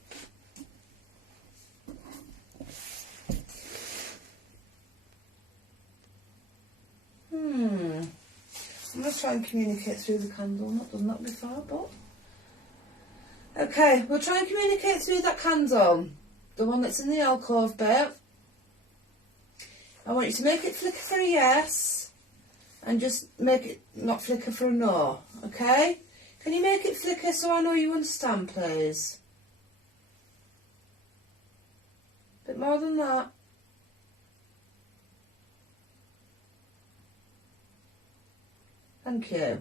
I'm going to try and communicate through the candle. Not done that before, but... Okay, we'll try and communicate through that candle. The one that's in the alcove bit. I want you to make it flicker for a yes. And just make it not flicker for a no. Okay? Can you make it flicker so I know you understand, please? Bit more than that. Thank you.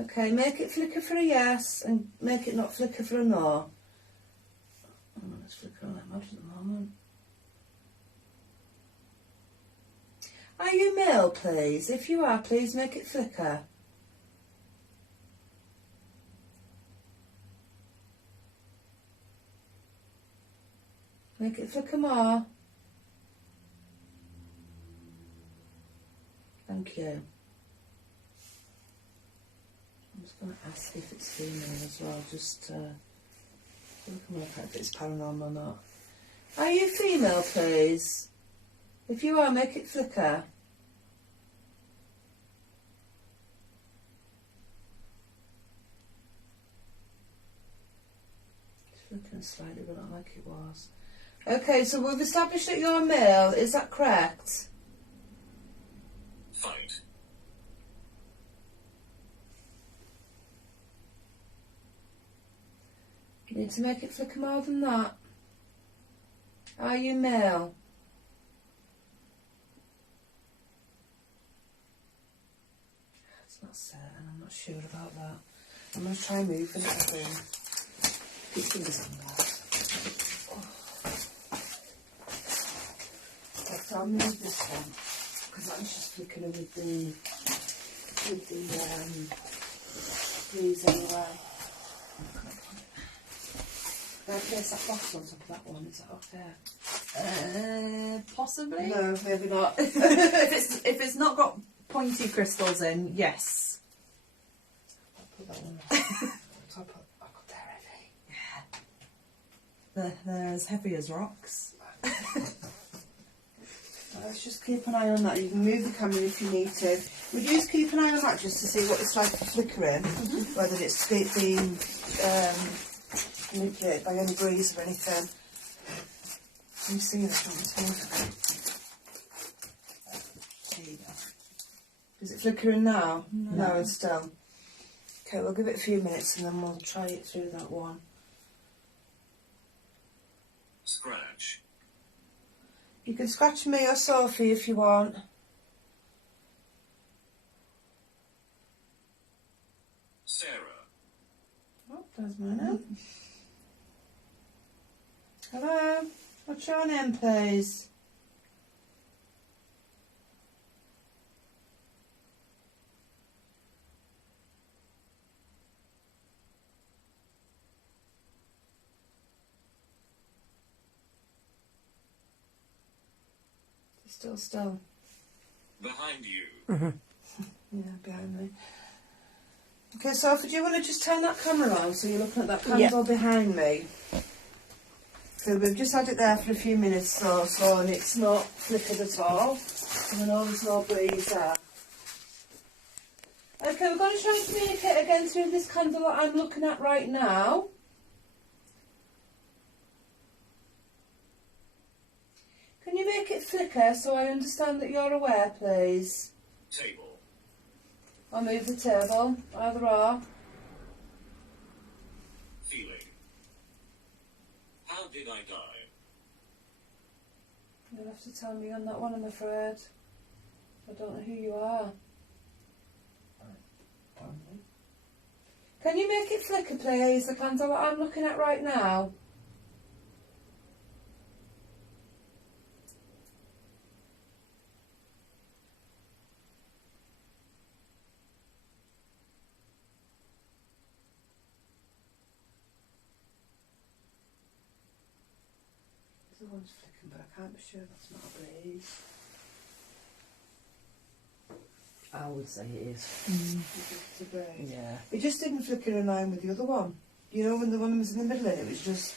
Okay, make it flicker for a yes and make it not flicker for a no. Oh, it's flickering like mad at the moment. Are you male, please? If you are, please make it flicker. Make it flicker more. Thank you. I'm just going to ask if it's female as well, just so we can work out if it's paranormal or not. Are you female, please? If you are, make it flicker. It's flickering slightly, but not like it was. Okay, so we've established that you're male. Is that correct? Fight. You need to make it flicker more than that. Are you male? It's not certain, I'm not sure about that. I'm going to try moving it again. Keep fingers on that. Okay, so I'll move this one, because that was just flickering with the breeze anyway. Can I place that box on top of that one? Is that okay? Possibly. No, maybe not. If it's not got pointy crystals in, yes. I'll put that one on top of. I got there heavy. They're as heavy as rocks. Let's just keep an eye on that. You can move the camera if you need to. Would you just keep an eye on that just to see what it's like flickering, whether it's being manipulated by any breeze or anything. Can you see this one? There you go. Is it flickering now? No, it's still. Okay, we'll give it a few minutes and then we'll try it through that one. Scratch. You can scratch me or Sophie if you want. Sarah. Oh, there's my name. Hello, what's your name, please? Still. Behind you. Yeah, behind me. Okay, Sophie, do you want to just turn that camera on so you're looking at that candle behind me? So we've just had it there for a few minutes or so and it's not flickered at all. And I know there's no breeze there. Okay, we're going to try and communicate again through this candle that I'm looking at right now. Can you make it flicker so I understand that you're aware, please? Table. I'll move the table, either or. Feeling. How did I die? You'll have to tell me on that one, I'm afraid. I don't know who you are. Can you make it flicker, please, the candle that I'm looking at right now? The one's flicking, but I can't be sure that's not a breeze. I would say it is. It's a breeze. Yeah. It just didn't flicker in line with the other one. You know, when the one was in the middle and it was just,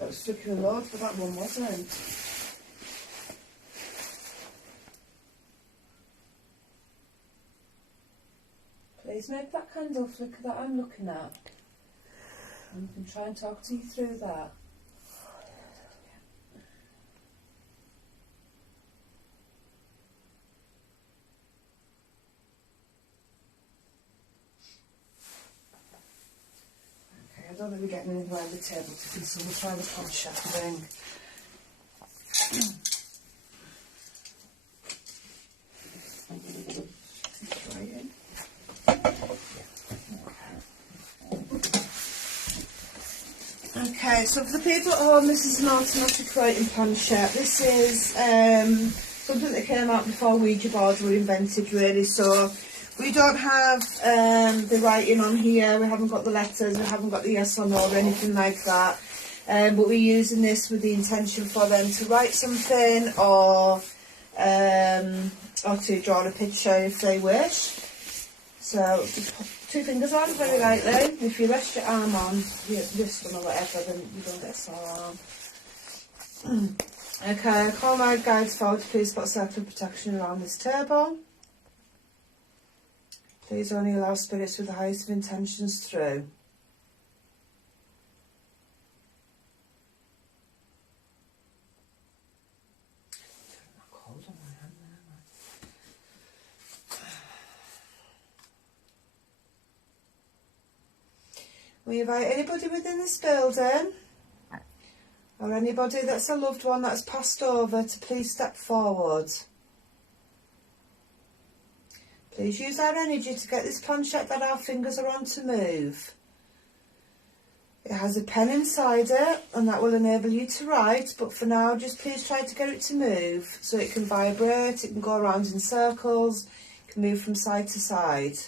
it was flickering loads, but that one wasn't. Please make that candle flicker that I'm looking at. And we can try and talk to you through that. I don't think we're getting anything around the table to so we'll try the pod shattering. Try it. Right, so for the people at home, this is an automatic writing planchette. This is something that came out before Ouija boards were invented, really. So we don't have the writing on here, we haven't got the letters, we haven't got the yes or no or anything like that. But we're using this with the intention for them to write something or to draw a picture if they wish. So just pop 2 fingers on very lightly. If you rest your arm on, your wrist or whatever, then you don't get a sore arm. Okay, call my guides forward to please put a circle of protection around this table. Please only allow spirits with the highest of intentions through. We invite anybody within this building or anybody that's a loved one that's passed over to please step forward. Please use our energy to get this planchette that our fingers are on to move. It has a pen inside it and that will enable you to write, but for now just please try to get it to move so it can vibrate, it can go around in circles, it can move from side to side.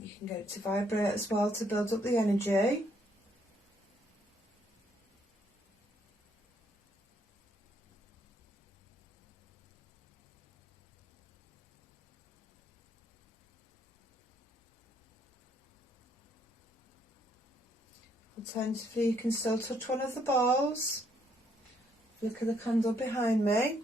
You can get it to vibrate as well to build up the energy. Alternatively, you can still touch one of the balls. Flicker the candle behind me.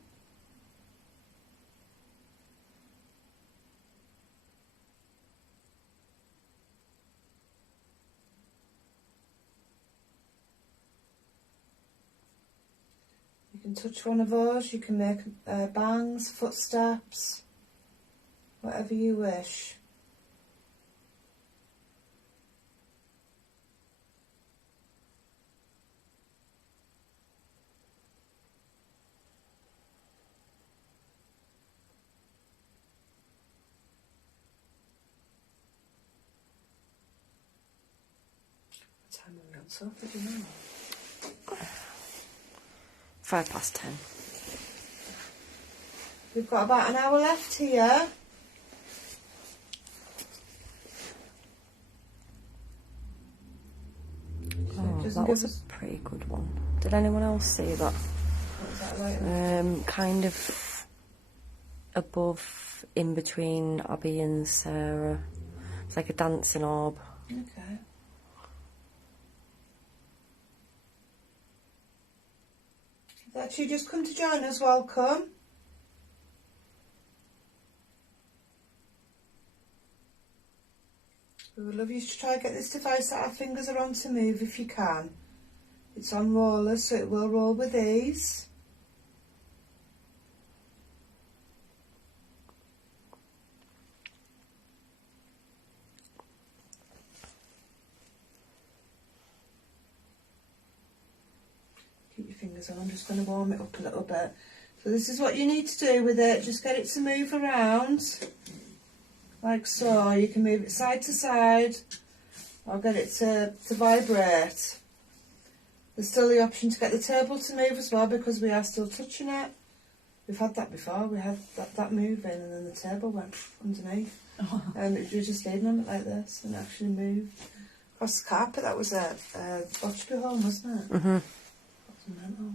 You can touch one of those, you can make bangs, footsteps, whatever you wish. What time are we on sofa, do you know? 10:05. We've got about an hour left here. Oh, that was a pretty good one. Did anyone else see that? What was that like? Kind of above, in between Abby and Sarah. It's like a dancing orb. Okay. If that's you just come to join us, welcome. We would love you to try and get this device that our fingers are on to move if you can. It's on rollers, so it will roll with ease. Keep your fingers on, I'm just going to warm it up a little bit. So this is what you need to do with it, just get it to move around, like so. You can move it side to side, or get it to vibrate. There's still the option to get the table to move as well, because we are still touching it. We've had that before, we had that moving and then the table went underneath. And it was just leaning on it like this and it actually moved. Across the carpet, that was a botchby home, wasn't it? Mm-hmm. That was mental.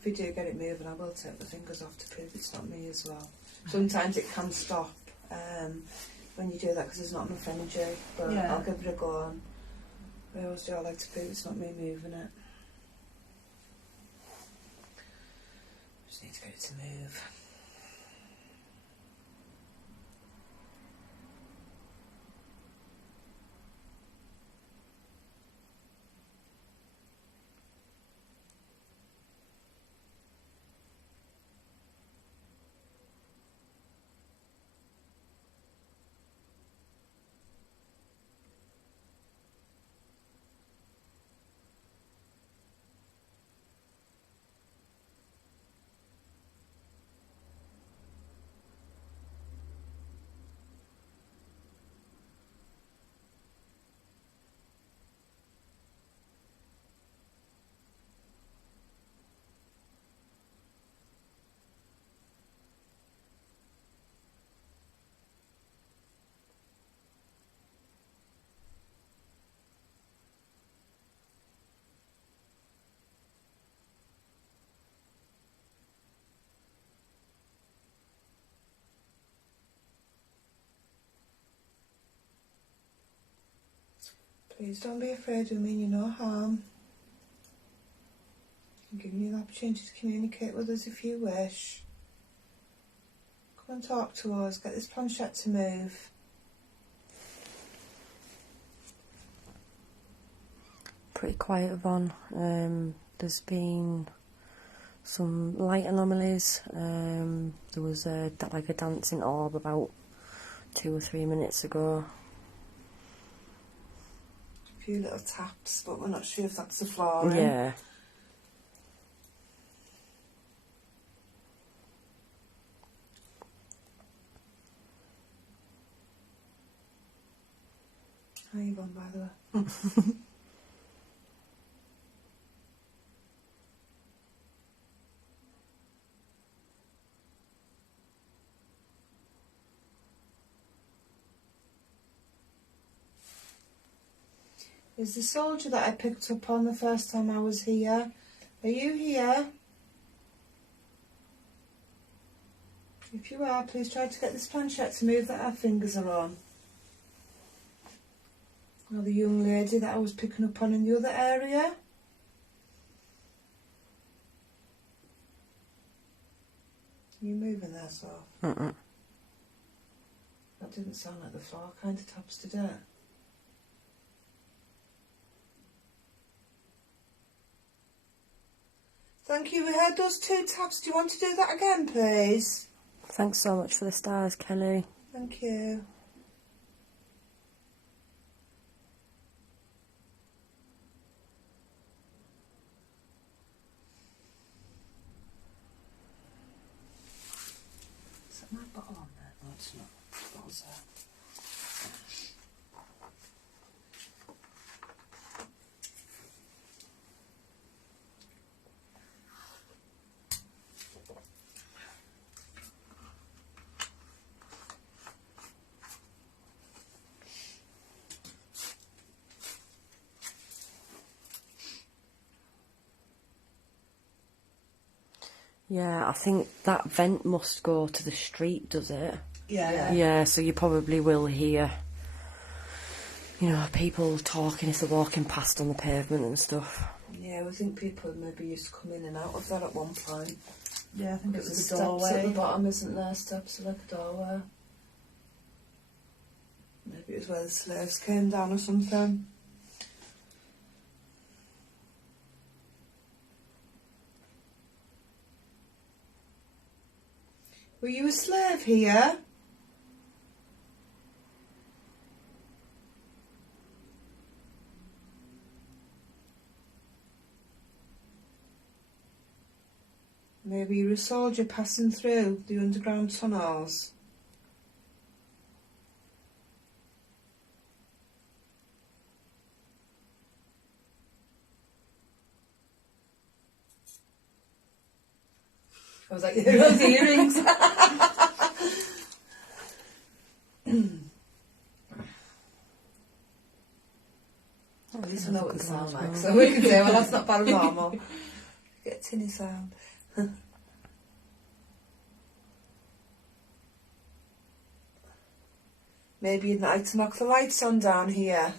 If we do get it moving, I will take the fingers off to prove it's not me as well. Sometimes it can stop when you do that because there's not enough energy, but Yeah. I'll give it a go on. I always do, I like to prove it's not me moving it. Just need to get it to move. Please don't be afraid, we mean you no harm. I'm giving you the opportunity to communicate with us if you wish. Come and talk to us, get this planchette to move. Pretty quiet, Yvonne. There's been some light anomalies. There was like a dancing orb about 2 or 3 minutes ago. A few little taps, but we're not sure if that's the flooring. Yeah. Hi Yvonne, by the way. Is the soldier that I picked up on the first time I was here? Are you here? If you are, please try to get this planchette to move that our fingers are on. Or the young lady that I was picking up on in the other area. Are you moving there, so? Mm-mm. That didn't sound like the floor kind of taps, did it? Thank you, we heard those 2 taps. Do you want to do that again, please? Thanks so much for the stars, Kelly. Thank you. Is that my bottle on there? No, it's not. The bottle's there. Yeah, I think that vent must go to the street, does it? Yeah. Yeah, so you probably will hear, you know, people talking if they're walking past on the pavement and stuff. Yeah, we think people maybe used to come in and out of that at one point. Yeah, I think it There's was a steps at the doorway. bottom, isn't there? Steps are like a doorway. Maybe it was where the slaves came down or something. Were you a slave here? Maybe you were a soldier passing through the underground tunnels. I was like, those earrings. At least we know what they sound like, so we can say, well, that's not paranormal. Get a tinny sound. Maybe you'd like to knock the lights on down here.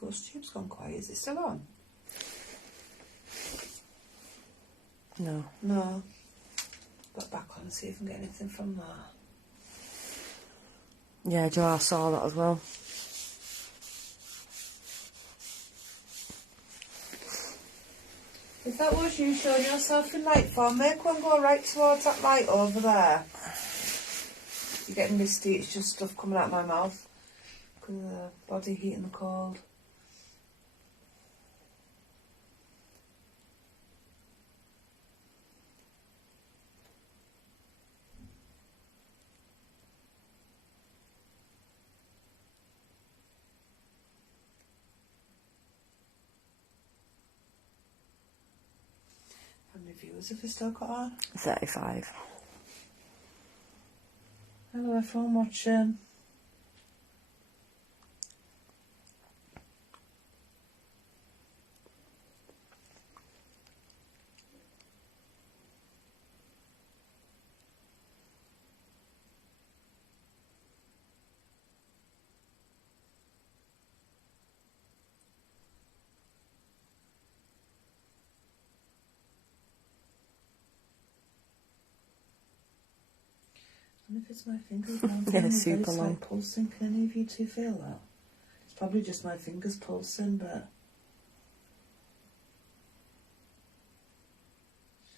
Ghost tube's gone quiet. Is it still on? No. No. Got back on and see if I can get anything from that. Yeah, Joe, I saw that as well. If that was you showing yourself in light form, make one go right towards that light over there. You're getting misty, it's just stuff coming out of my mouth. Because of the body heat and the cold. How many viewers have we still got on? 35. Hello everyone watching. I wonder if it's my fingers now. Yeah, super It's long. like pulsing. Can any of you two feel that? It's probably just my fingers pulsing, but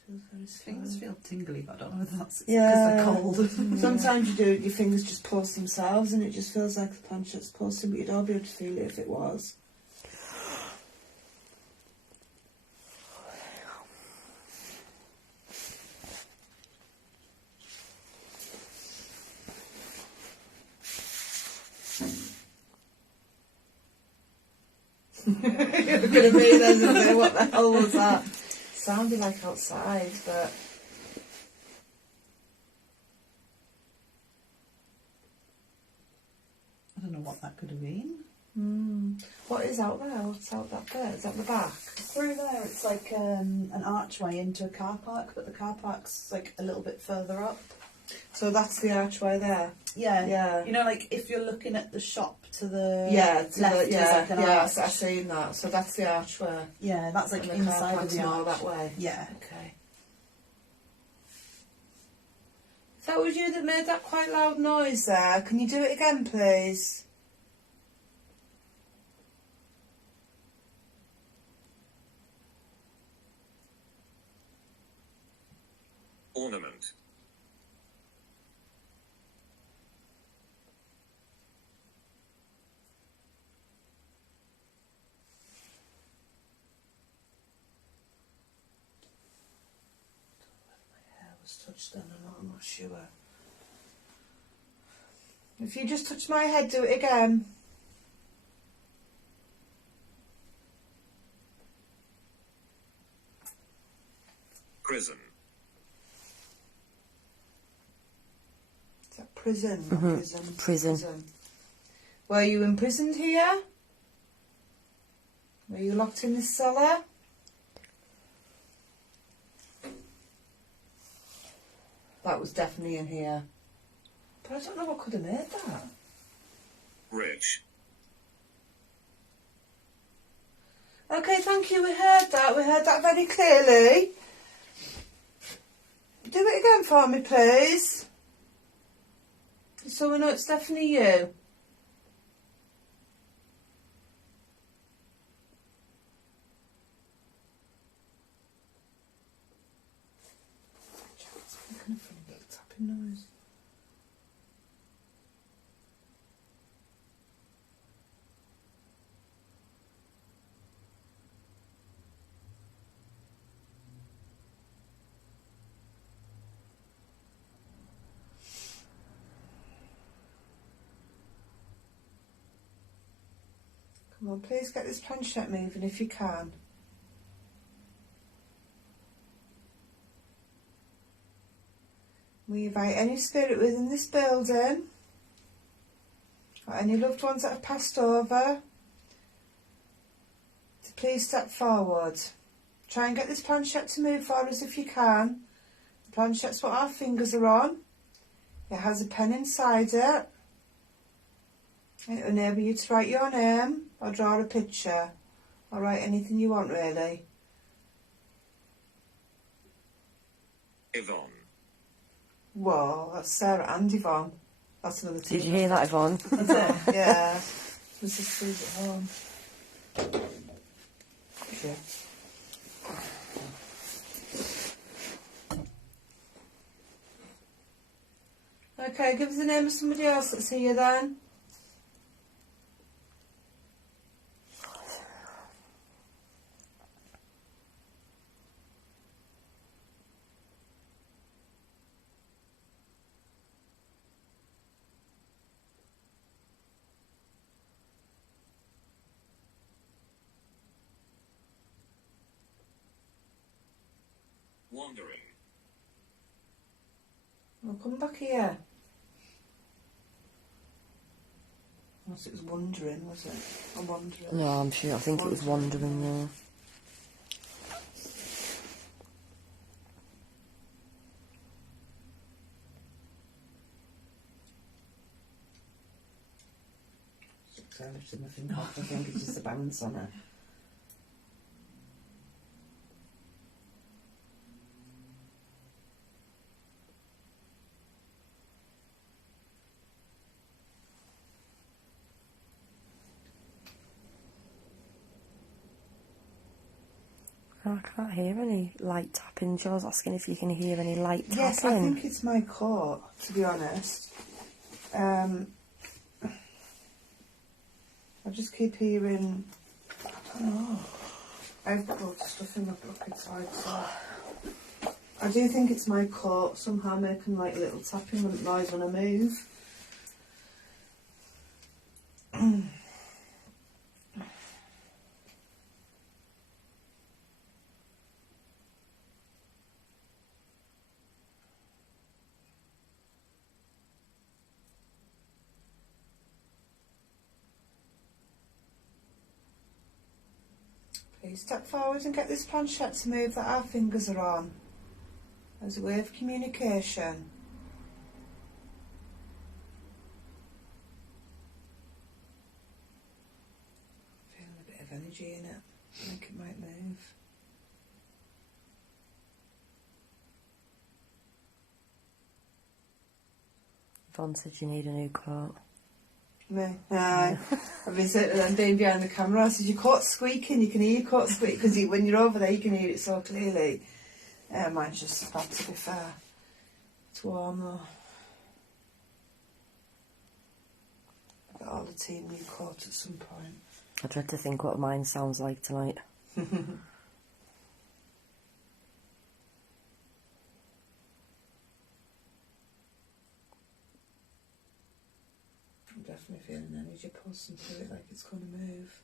feels very slow. Fingers feel tingly, but I don't know if that's Yeah. because they're cold. Sometimes you do, your fingers just pulse themselves, and it just feels like the planchet's pulsing, but you'd all be able to feel it if it was. You're gonna be there and say, what the hell was that? Sounded like outside, but I don't know what that could have been. what is out there? What's out that bit? Is that the back? Through there, it's like an archway into a car park, but the car park's like a little bit further up. So that's the archway there. Yeah. Yeah. You know, like if you're looking at the shop to the Yeah, left, there's like an arch. I've seen that. So that's the archway. Yeah, that's like And the car inside of park's the more arch. that way. Yeah. Okay. If that was you that made that quite loud noise there, can you do it again, please? Ornament. Hair was touched then, I'm not sure. If you just touch my head, do it again. Prison. Is that prison? Not prison. Prison. Were you imprisoned here? Were you locked in this cellar? That was definitely in here. But I don't know what could have made that. Rich. Okay, thank you. We heard that. We heard that very clearly. Do it again for me, please. So we know it's definitely you. It's making a funny little tapping noise. Come on, please get this planchette moving if you can. We invite any spirit within this building, or any loved ones that have passed over, please step forward. Try and get this planchette to move for us if you can. The planchette's what our fingers are on. It has a pen inside it. It'll enable you to write your name or draw a picture or write anything you want really. Yvonne. Whoa, that's Sarah and Yvonne. That's another two. Did you hear that, Yvonne? Yeah. My sister's at home. Yeah. Okay, give us the name of somebody else that's here then. Wandering. Well, come back here. Unless it was wandering, was it? I'm wandering. No, I'm sure. I think it was wandering, yeah. I lifted my finger off. I think it's just a bounce on her. Oh, I can't hear any light tapping. Joe's asking if you can hear any light tapping. Yes, I think it's my coat, to be honest. I just keep hearing, I don't know. I've got loads of stuff in my pocket side, so I do think it's my coat somehow making like little tapping noise when I move. Please step forward and get this planchette to move that our fingers are on as a way of communication. Feeling a bit of energy in it. I think it might move. Yvonne said you need a new coat. Me? Aye. I've been sitting there and being behind the camera. I said, your coat's squeaking, you can hear your coat squeak, because when you're over there you can hear it so clearly. Mine's just bad, to be fair. It's warm though. I've got all the team new coat at some point. I dread to think what mine sounds like tonight. I'm definitely feeling energy pulsing through it like it's going to move.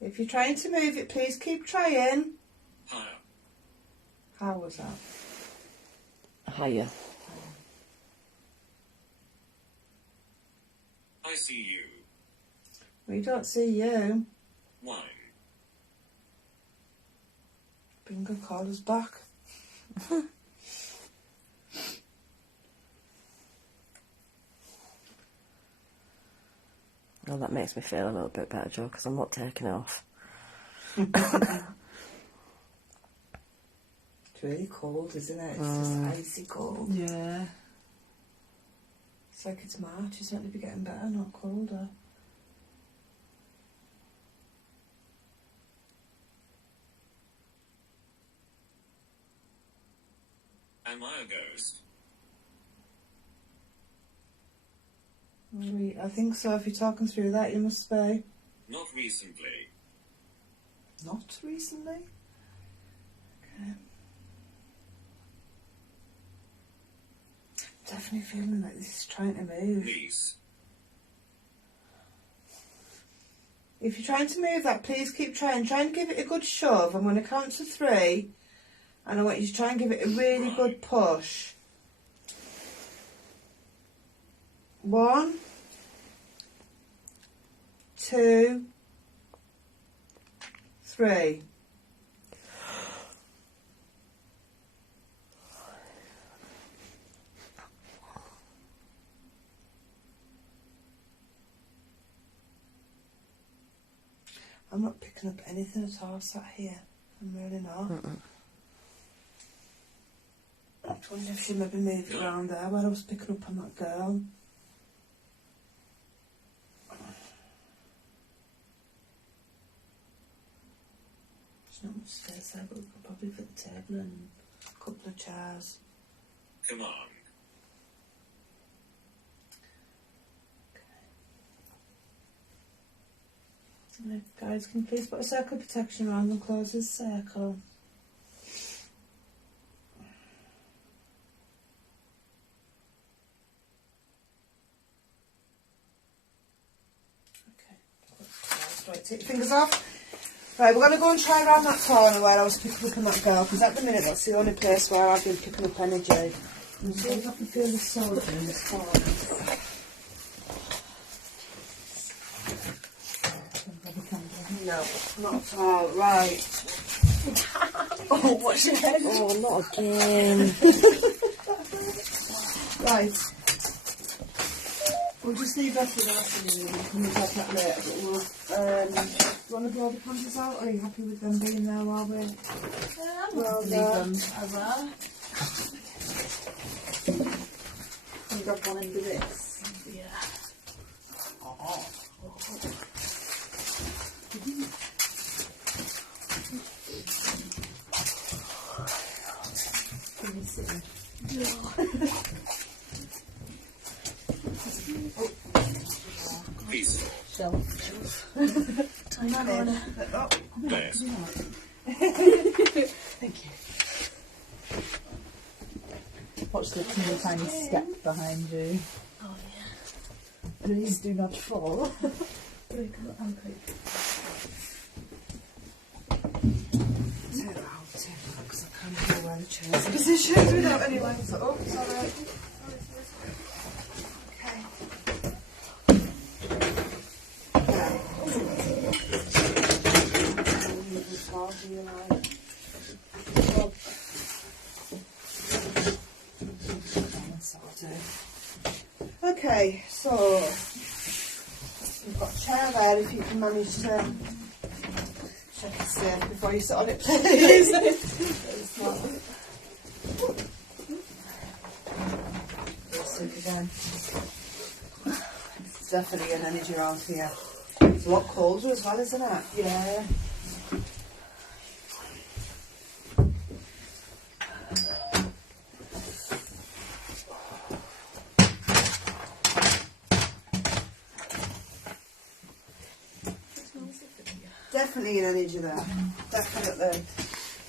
If you're trying to move it, please keep trying. Higher. How was that? Higher. I see you. We don't see you. Wine. Bingo caller's back. Well, that makes me feel a little bit better, Joe, because I'm not taking it off. It's really cold, isn't it? It's just icy cold. Yeah. It's like it's March. It's meant to be getting better, not colder. Am I a ghost? I think so. If you're talking through that, you must be. Not recently. Not recently? Okay. Definitely feeling like this is trying to move. Niece. If you're trying to move that, please keep trying. Try and give it a good shove. I'm going to count to 3. And I want you to try and give it a really good push. 1, 2, 3. I'm not picking up anything at all sat here. I'm really not. I wonder if she maybe moved around there where I was picking up on that girl. There's not much space there, but we could probably fit the table and a couple of chairs. Come on. Right, guys, can you please put a circle of protection around and close this circle? Okay, right, take your fingers off. Right, we're going to go and try around that corner where I was picking up on that girl, because at the minute that's the only place where I've been picking up energy. And see if I can feel the soldier in this corner. No, not at all. Right. Oh, what's your head? Oh, not again. Right. We'll just leave that for the rest of the evening. We can look at that later. But we'll, you want to blow the candles out? Or are you happy with them being there while we're... Well, leave them as are. Can you grab one into this? Yeah. Oh. Can you see? Peace. Shelf. Tiny corner. Yes. Thank you. Watch the teeny tiny step behind you. Oh yeah. Please do not fall. Break a little ankle. Take it out, because I can't hear where the chair's positioned without any lights. Oh, sorry. Okay, so we've got a chair there if you can manage to check it's safe before you sit on it, please. Sleep again. It's definitely an energy around here. It's a lot colder as well, isn't it? Yeah. Definitely an energy there. Definitely.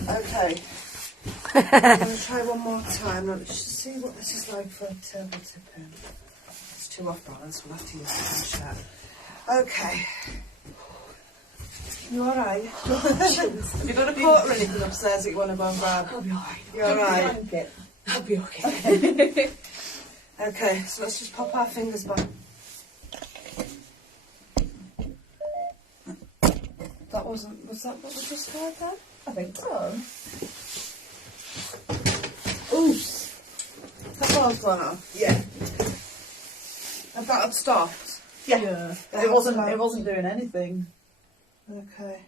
Okay. I'm going to try one more time. Let's just see what this is like for a table tipping. It's too off balance. We'll have to use the planchette. Okay. You alright? Have you got a coat or anything upstairs that you want to go and grab? I'll be alright. You alright? I'll be okay. Okay, so let's just pop our fingers back. That wasn't, was that what we just heard then? I think so. Oops. That ball's gone off? Yeah. And that had stopped? Yeah. It wasn't doing anything. Okay.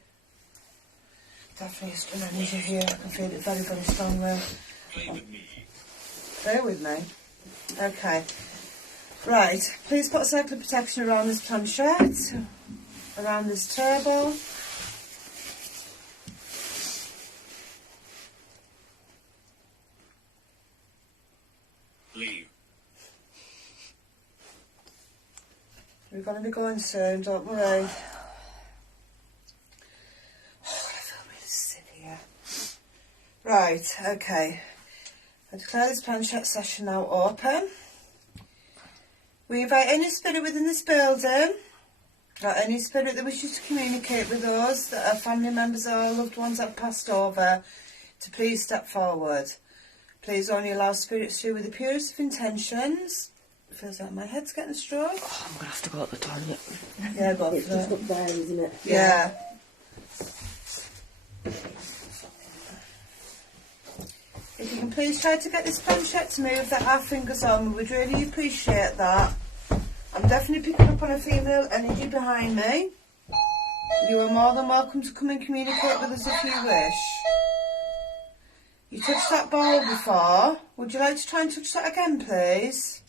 Definitely an energy here. I can feel it very, very strongly. Play with me. Bear with me. Okay. Right. Please put a circle of protection around this planchette, around this table. Leave. We're going to be going soon, don't worry. Oh, I feel really sick here. Right, okay. I declare this planchette session now open. We invite any spirit within this building, or any spirit that wishes to communicate with us, that are family members or loved ones that have passed over, to please step forward. Please only allow spirits through with the purest of intentions, Feels like my head's getting a stroke. Oh, I'm going to have to go to the toilet. Yeah, go It's for just it. up there, isn't it? Yeah. If you can please try to get this planchette to move that our fingers on, we would really appreciate that. I'm definitely picking up on a female energy behind me. You are more than welcome to come and communicate with us if you wish. You touched that ball before. Would you like to try and touch that again, please?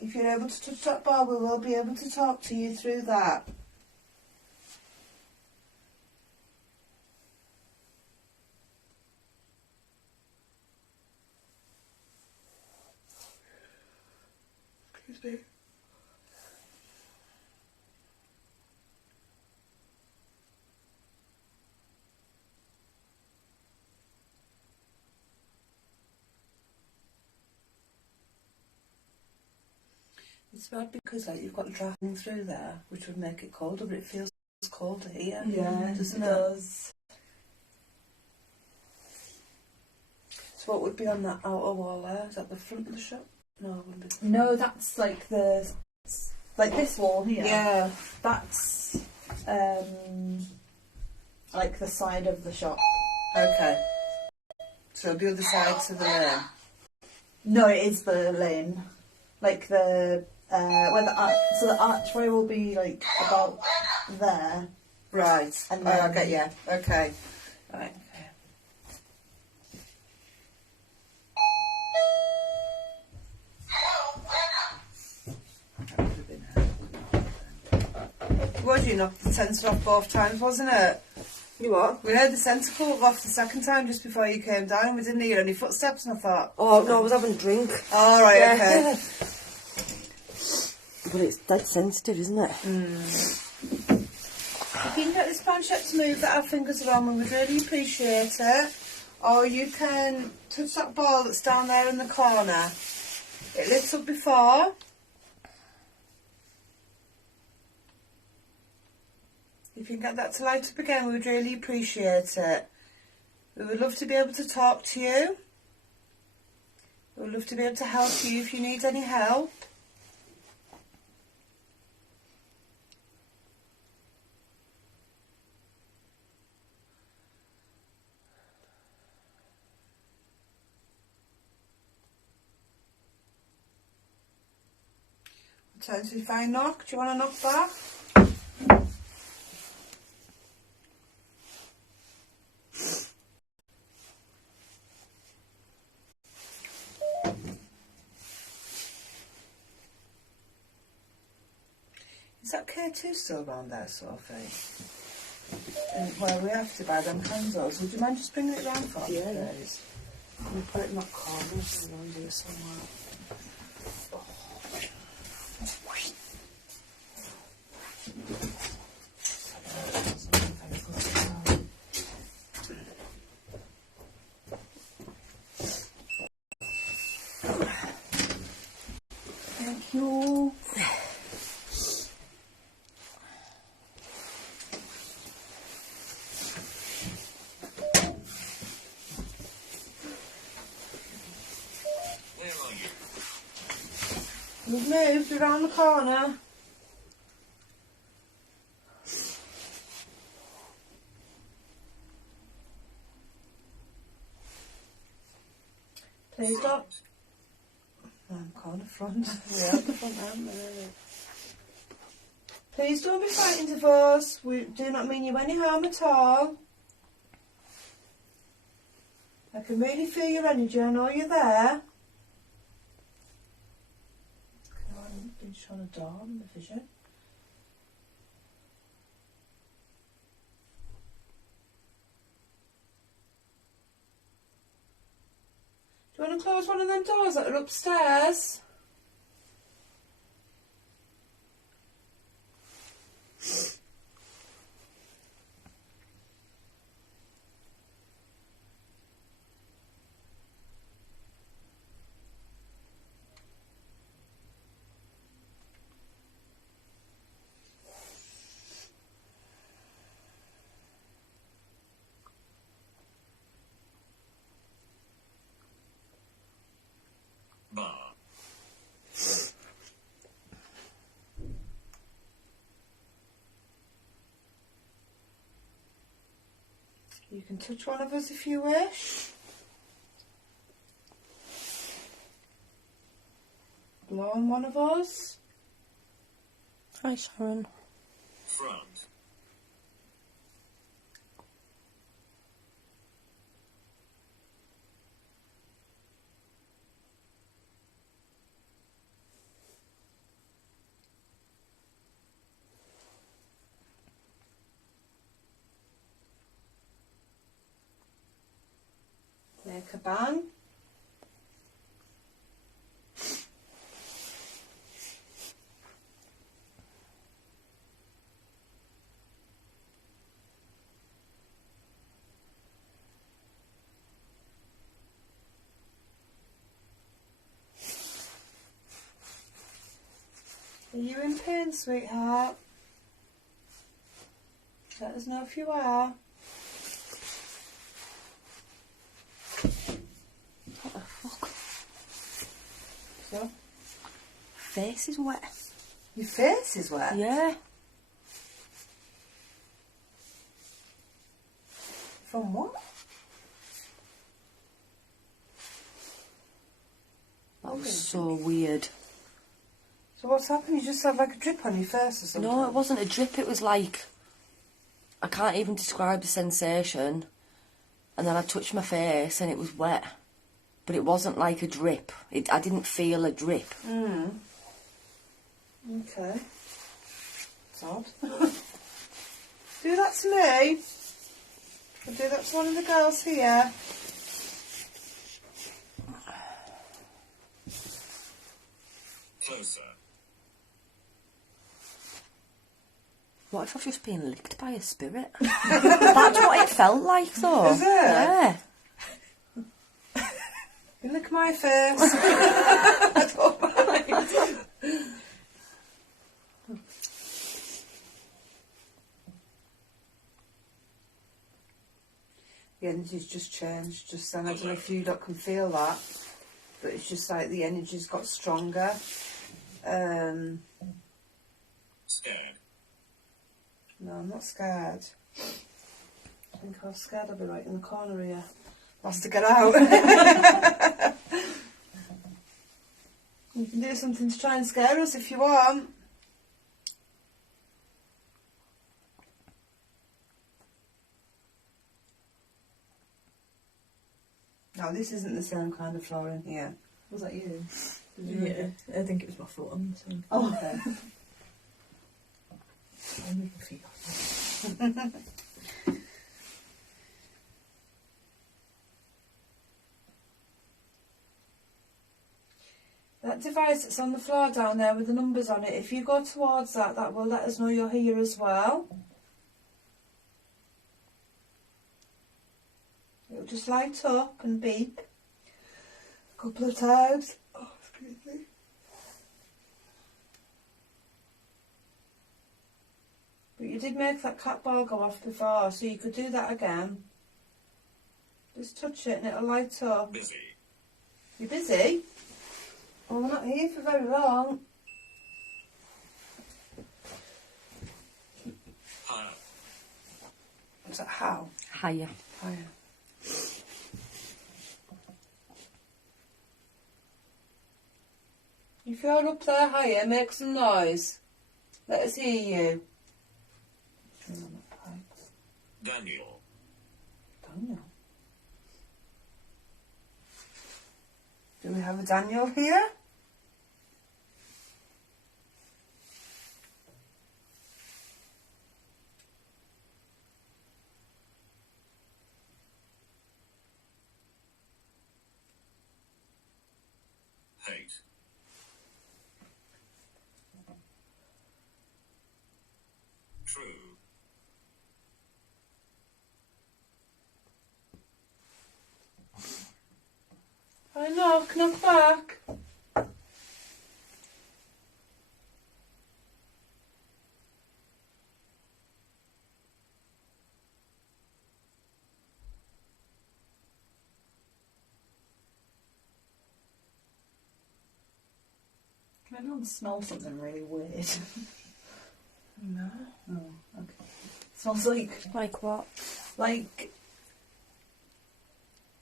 If you're able to touch that ball, we will be able to talk to you through that. Excuse me. It's bad because like you've got drafting through there, which would make it colder, but it feels colder here. Yeah, doesn't it it? does. So what would be on that outer wall there? Is that the front of the shop? No, it wouldn't be. No, that's like this wall here. Yeah. That's like the side of the shop. Okay. So the other side to the lane. No, it is the lane. Like the where so the archway will be like about there. Right. And Oh, I then- get you. Okay. Right. Was you knocked the sensor off both times, wasn't it? You what? We heard the sensor go off the second time just before you came down. We didn't hear any footsteps, and I thought, Oh, no, I was having a drink. all right, Yeah. okay. But it's dead sensitive, isn't it? If you can get this planchette to move that our fingers are on, we would really appreciate it. Or you can touch that ball that's down there in the corner. It lit up before. If you can get that to light up again, we would really appreciate it. We would love to be able to talk to you. We would love to be able to help you if you need any help. What times if I knock? Do you want to knock back? Is that K2 still around there, Sophie? And where we have to buy them candles. Would you mind just bringing it round for me, Yeah. please? Can we put it in that corner around here somewhere? Thank you. Where are you? We've moved around the corner. Please don't. Corner front. Yeah, the front end. Please don't be frightened of us. We do not mean you any harm at all. I can really feel your energy. I know you're there. Come on, been shown a door in the vision. Do you want to close one of them doors that are upstairs? You can touch one of us if you wish. Blow on one of us. Hi, Sharon. Front. Make a bang. Are you in pain, sweetheart? Let us know if you are. What the fuck? So, Face is wet. your face is wet. Yeah. From what? That was so weird. So what's happened? You just had like a drip on your face or something? No, it wasn't a drip. It was like, I can't even describe the sensation. And then I touched my face and it was wet. But it wasn't like a drip. I didn't feel a drip. Mm. Okay. It's odd. Do that to me. I'll do that to one of the girls here. Closer. What if I've just been licked by a spirit? That's what it felt like, though. Is it? Yeah. You lick my face. I don't mind. The energy's just changed. Just I don't know if you lot can feel that, but it's just like the energy's got stronger. Scared. No, I'm not scared. I think if I was scared, I'd be right in the corner here. Has to get out. You can do something to try and scare us if you want. No, this isn't the same kind of floor in here. Was that you? Yeah, I think it was my foot on the thing. Oh, okay. I'll move my feet off. That device that's on the floor down there with the numbers on it, if you go towards that, that will let us know you're here as well. It'll just light up and beep a couple of times. Oh, excuse me. But you did make that cat ball go off before, so you could do that again. Just touch it and it'll light up. Busy. You busy? Oh, we're not here for very long. Higher. Is that how? Higher. Higher. If you're up there higher, make some noise. Let us hear you. Daniel. Daniel. Do we have a Daniel here? Hate. True. I know, knock back. Can anyone smell something really weird? No. Oh, okay. Smells like Like what? like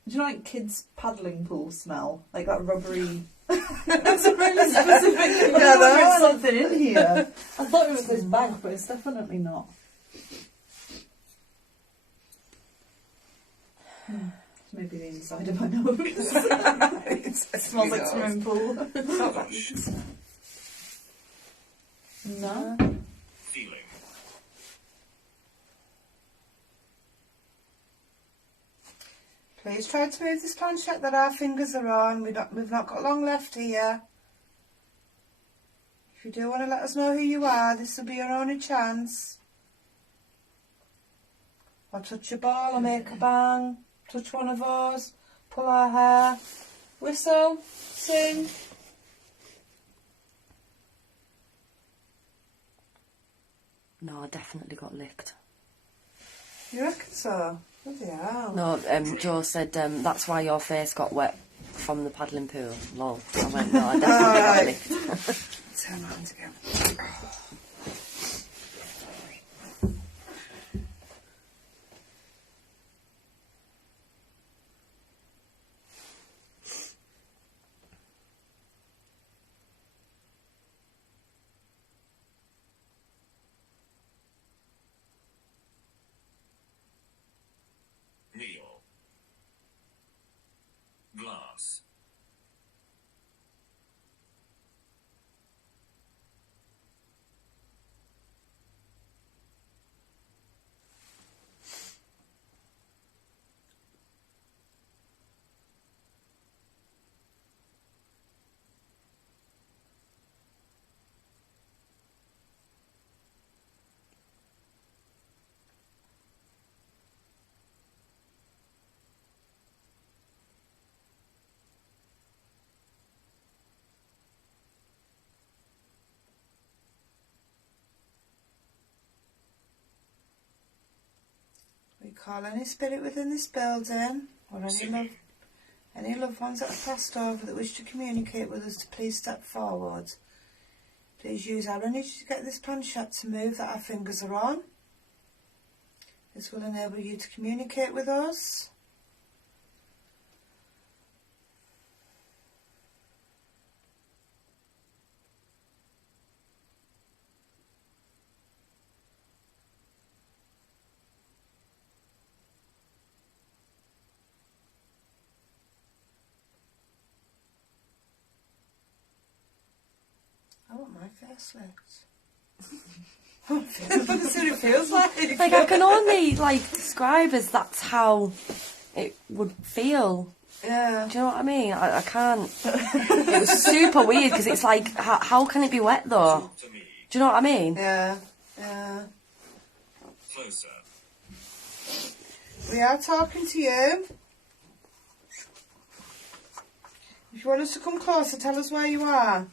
Do you know like kids' paddling pool smell? Like that rubbery... That's a really specific... Yeah, there's something in here. I thought it was this bag, but it's definitely not. Maybe the inside of my nose. It Smells like swimming pool. It's not that. No. Feeling. Please try to move this planchette that our fingers are on. We've not got long left here. If you do want to let us know who you are, this will be your only chance. Or touch a ball or make a bang. Touch one of us. Pull our hair. Whistle. Sing. No, I definitely got licked. You reckon so? Bloody hell. No, Joe said that's why your face got wet from the paddling pool. Lol. I went, no, I definitely got licked. Turn around again. Kneel. Glass. We call any spirit within this building or any loved ones that have passed over that wish to communicate with us to please step forward. Please use our energy to get this planchette to move that our fingers are on. This will enable you to communicate with us. I want my face licked. I want to see what it feels like. Like, I can only, describe as that's how it would feel. Yeah. Do you know what I mean? I can't. It was super weird, because it's like, how can it be wet, though? Talk to me. Do you know what I mean? Yeah. Yeah. Closer. We are talking to you. If you want us to come closer, tell us where you are.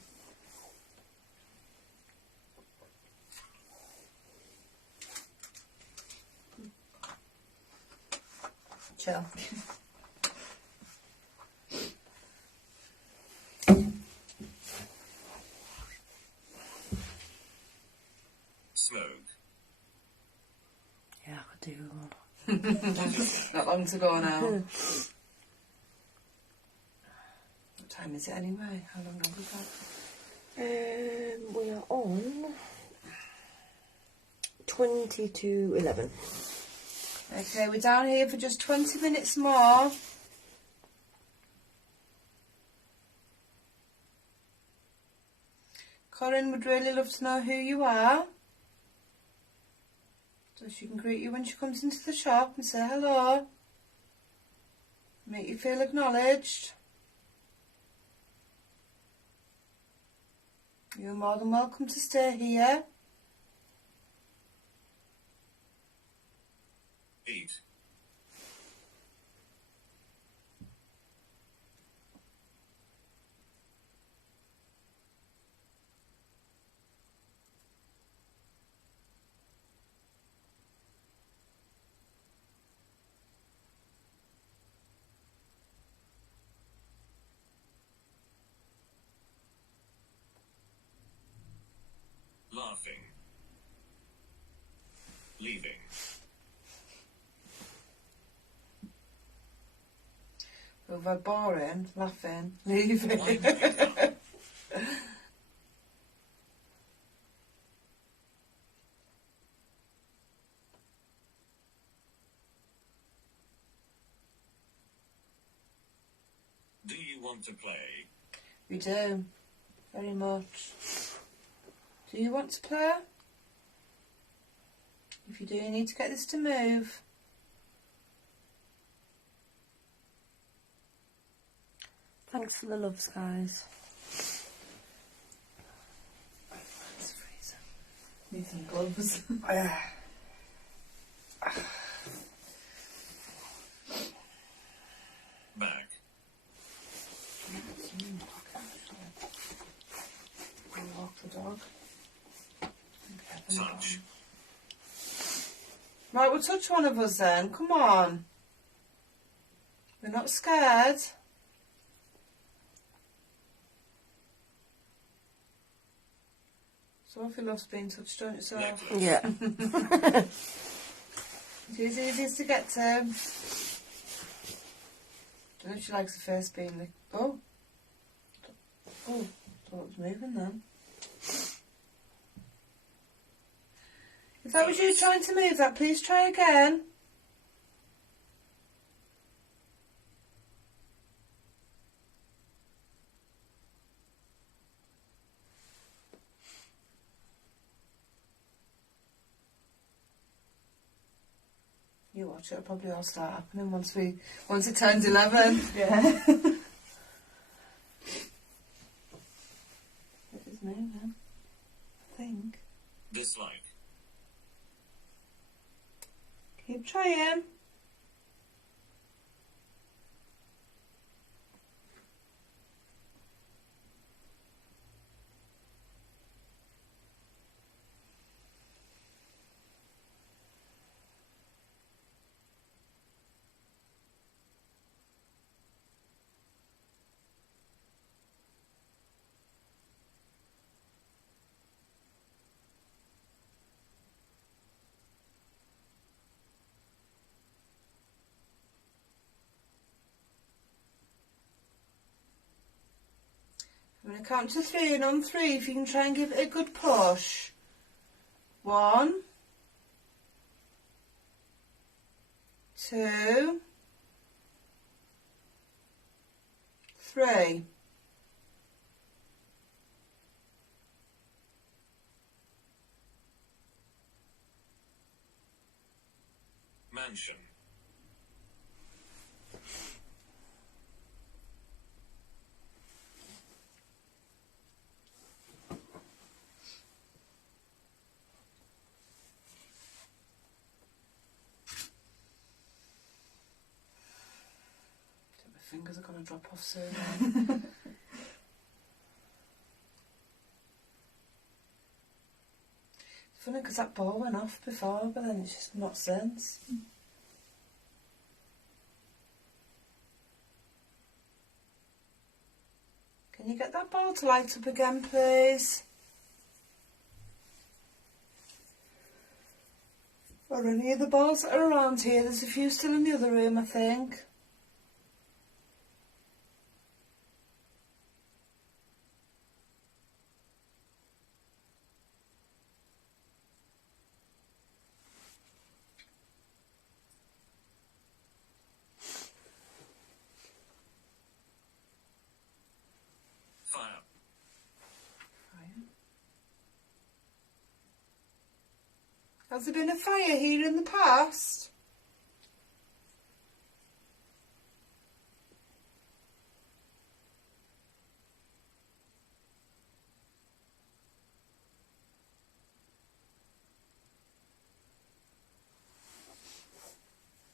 Chill. Smoke. Yeah, I could do one. Not long to go now. What time is it anyway? How long have we got? We are on 20 to 11. Okay, we're down here for just 20 minutes more. Corinne would really love to know who you are. So she can greet you when she comes into the shop and say hello. Make you feel acknowledged. You're more than welcome to stay here. Eat. Laughing. Leaving. Over boring, laughing, leaving. Why have you done? Do you want to play? We do. Very much. Do you want to play? If you do, you need to get this to move. Thanks for the loves, guys. It's freezing. Need some gloves. Back. Walk the dog. Touch. Right, we'll touch one of us then. Come on. We're not scared. Sophie loves being touched, don't you, Sophie? Necklace. Yeah. It's easiest to get to. I don't know if she likes the face being licked. Oh. Oh, thought it was moving then. If that was you trying to move that, please try again. You watch it, it'll probably all start happening once it turns 11. Yeah. It is moving, I think. Dislike. Keep trying. I'm going to count to 3, and on 3, if you can try and give it a good push. 1, 2, 3. Mansion. My fingers are going to drop off soon. It's funny because that ball went off before, but then it's just not since. Can you get that ball to light up again, please? Or any of the balls that are around here? There's a few still in the other room, I think. Fire. Has there been a fire here in the past?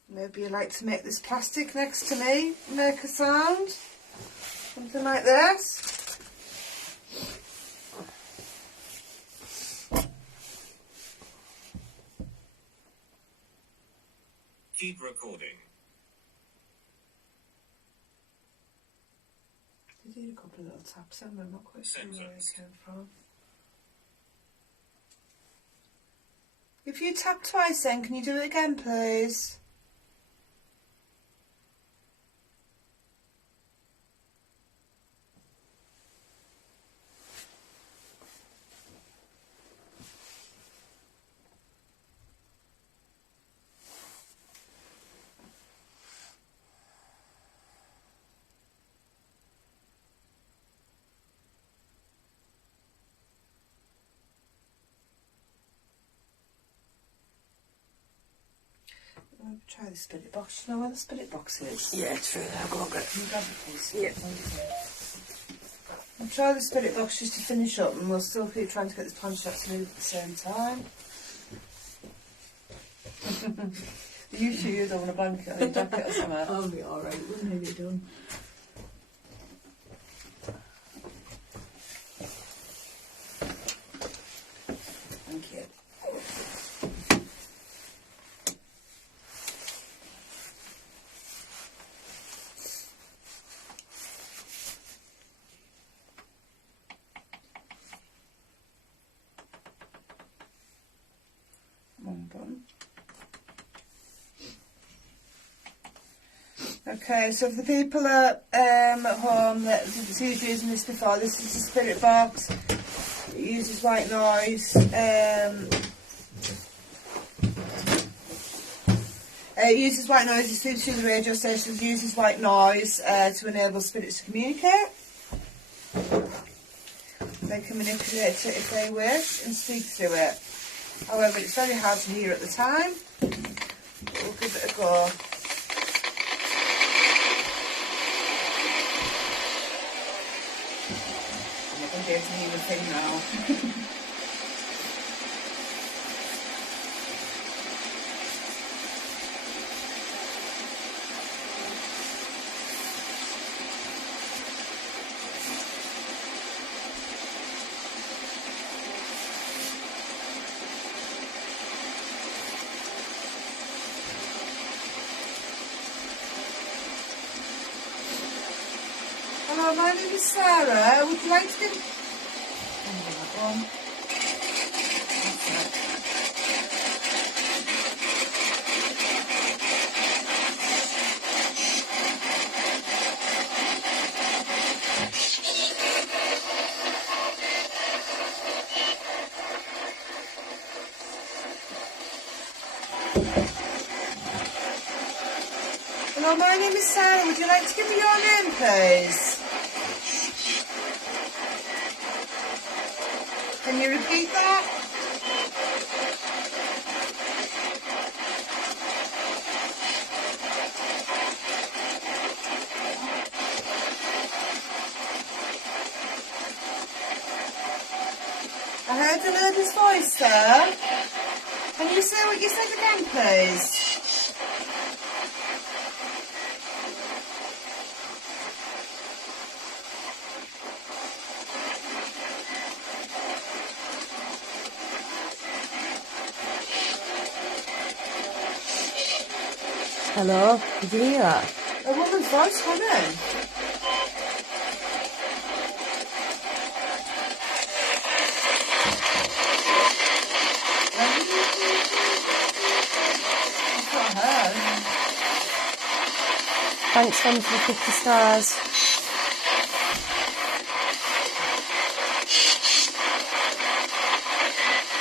Maybe you like to make this plastic next to me make a sound. Something like this. Keep recording. They did a couple of little taps and I'm not quite sure where it came from. If you tap twice then, can you do it again please? Try the spirit box. Do you know where the spirit box is? Yeah, it's through there. Go on, get it. Can you grab it, please? Yeah. I'll try the spirit box just to finish up, and we'll still keep trying to get this planchette to move at the same time. You should use on a blanket or a jacket or something. I'll be alright, we'll maybe done. Thank you. One button. Okay, so for the people at home that who's using this before, this is the spirit box. It uses white noise. It uses white noise, it sleeps through the radio stations, uses white noise to enable spirits to communicate. They can manipulate it if they wish and speak through it. However, it's very hard to hear at the time. But we'll give it a go. I'm not going to be able to hear the thing now. Hello, my name is Sarah. Would you like to give... Hello, my name is Sarah. Would you like to give me your name, please? Can you repeat that? I heard a lady's voice there. Can you say what you said again, please? Hello, did you hear that? A woman's voice, honey. That's what I heard. Thanks, Tom, for the 50 stars.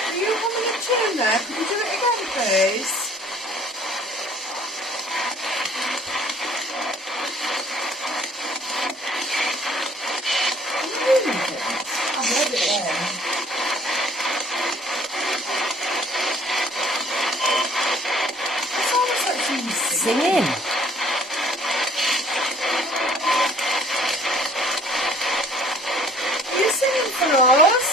Are you humming a tune there? Could you do it again, please? I heard it then. It's almost like she's Singing. Are you singing for us?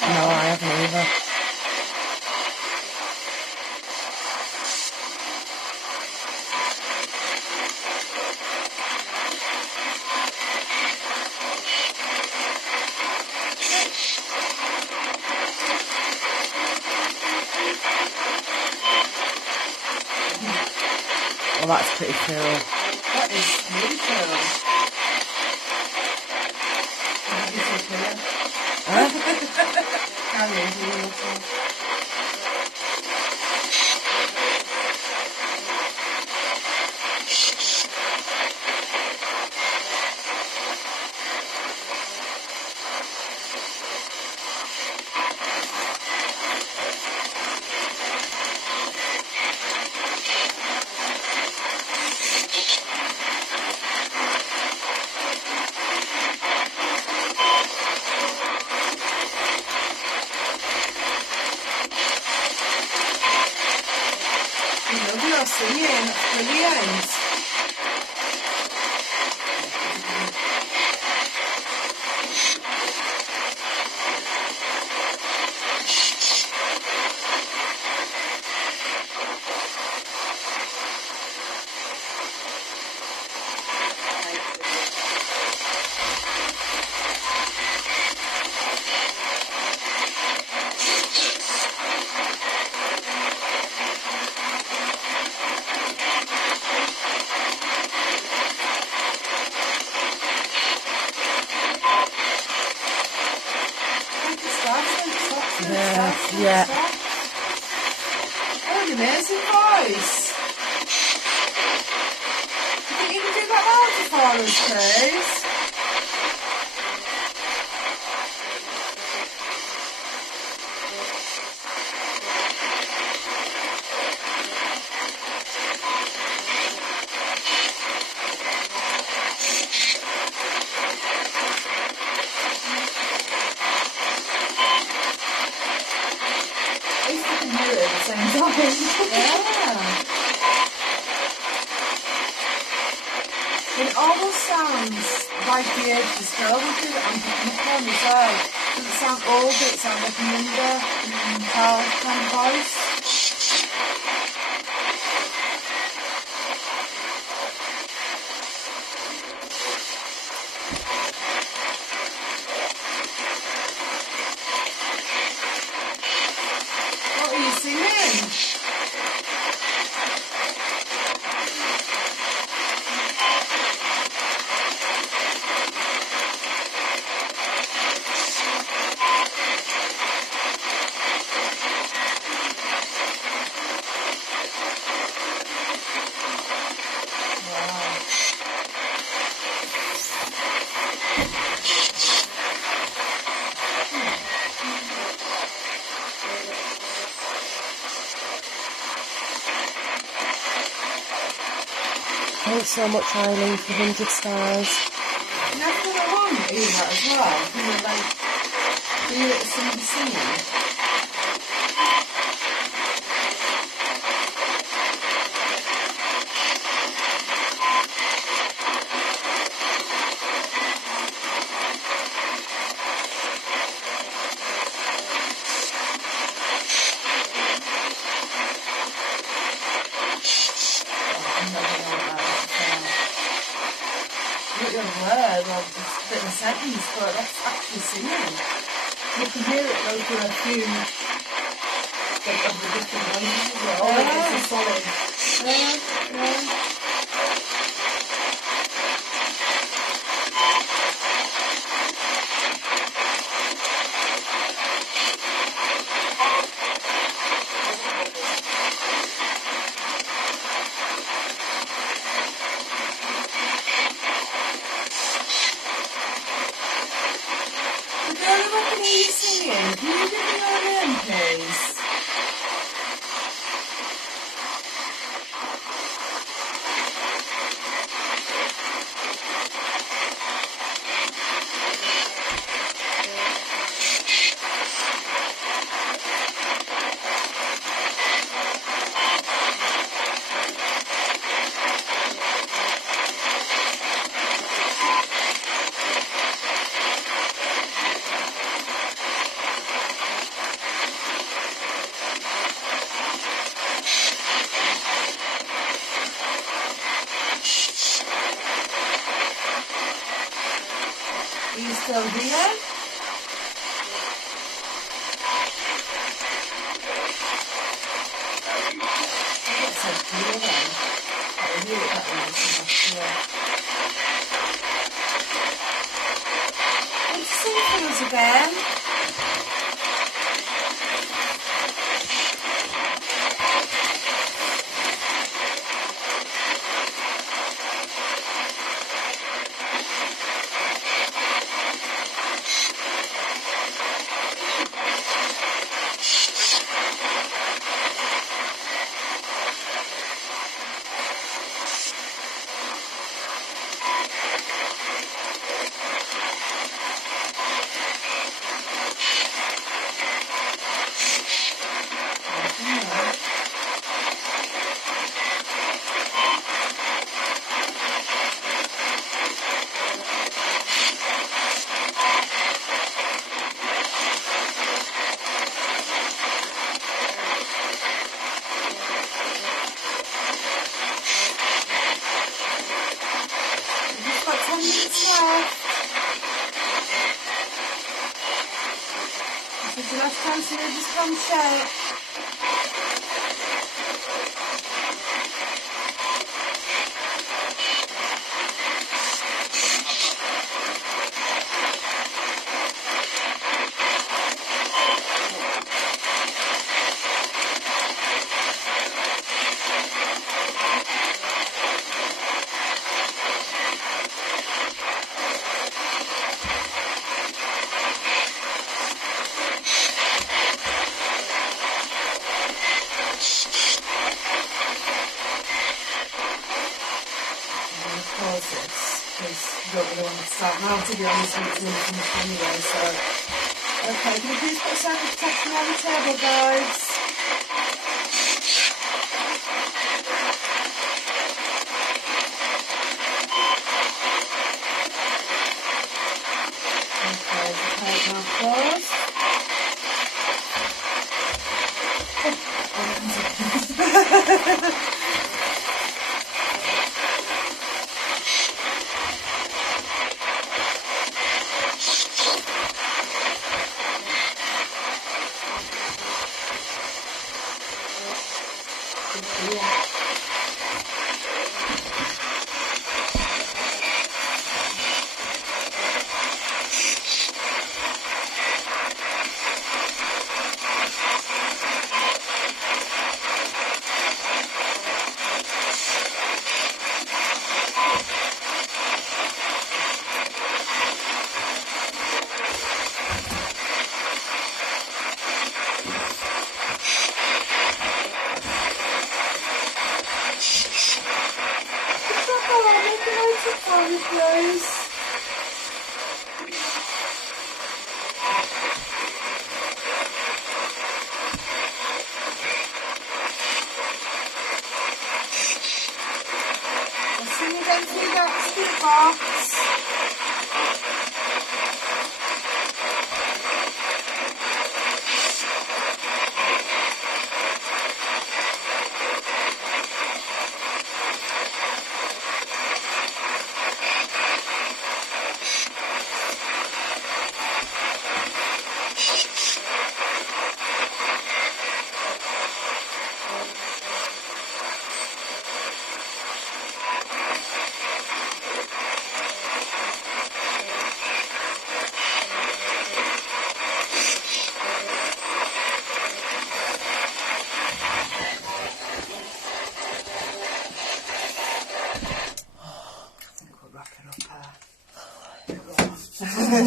No, I haven't either. Well, that's pretty cool. That is really cool. Yeah. What an amazing voice. You think you can do that louder for us, please? At least I can hear it at the same time. Yeah. It almost sounds like the age of technology that I'm picking up on as well. It doesn't sound old, it sounds like a younger, child kind of voice. What are you singing? Thanks so much, Eileen, for 100 stars. And that's what I want to hear that as well. You know, like, hear somebody singing. Not your word or just a bit of a sentence, but that's actually singing. You can hear it go through a few like, of the different noises as well. Yeah. Like it's a solid. Yeah. The girl who I can hear you singing, can you give me your name, please? Are you still here? I think it's so clear then. I hear it that way, so yeah. Would you sing for us again? We've got 10 minutes left. This is the last chance to hear this come shout. pause this because you don't really want to start now, to be honest, when it's really finished anyway. So, okay, can you please put a cycle protection on the table, guys? Okay, the now closed.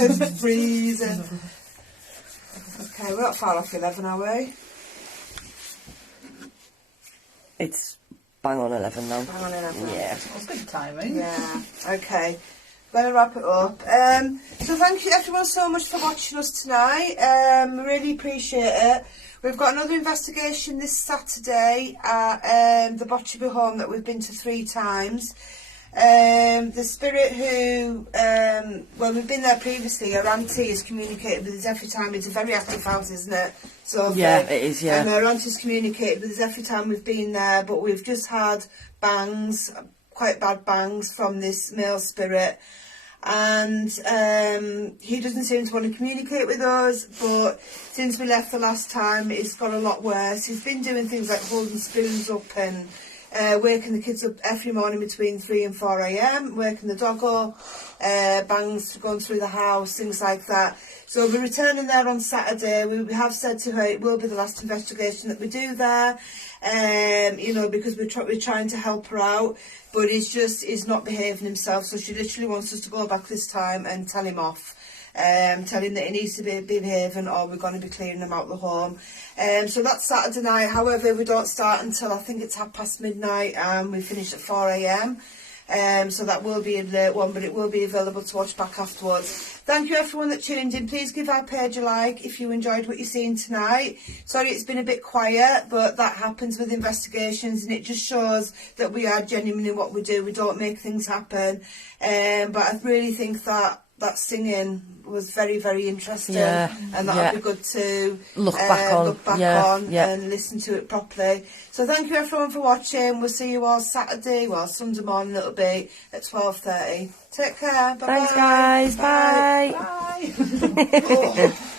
It's freezing. Okay, we're not far off 11, are we? It's bang on 11 now. Bang on 11. Yeah. That's good timing. Yeah, okay. Better wrap it up. So thank you everyone so much for watching us tonight. We really appreciate it. We've got another investigation this Saturday at the Botcherby home that we've been to 3 times. The spirit who, well, we've been there previously. Our auntie has communicated with us every time. It's a very active house, isn't it? So yeah, it is, yeah. Our auntie's communicated with us every time we've been there, but we've just had bangs, quite bad bangs from this male spirit. And he doesn't seem to want to communicate with us, but since we left the last time it's got a lot worse. He's been doing things like holding spoons up and waking the kids up every morning between 3 and 4 a.m, waking the doggo, bangs going through the house, things like that. So we're returning there on Saturday. We have said to her it will be the last investigation that we do there, you know, because we're trying to help her out, but he's not behaving himself, so she literally wants us to go back this time and tell him off. Tell him that he needs to be behaving, or we're going to be clearing him out the home. So that's Saturday night. However, we don't start until I think it's midnight, and we finish at 4 a.m. So that will be a late one, but it will be available to watch back afterwards. Thank you everyone that tuned in. Please give our page a like if you enjoyed what you're seeing tonight. Sorry it's been a bit quiet, but that happens with investigations, and it just shows that we are genuine in what we do. We don't make things happen. But I really think that singing was very, very interesting, and that would be good to look back on and listen to it properly. So thank you everyone for watching. We'll see you all Saturday, well, Sunday morning it'll be at 12:30. Take care. Bye. Thanks guys. Bye. Bye.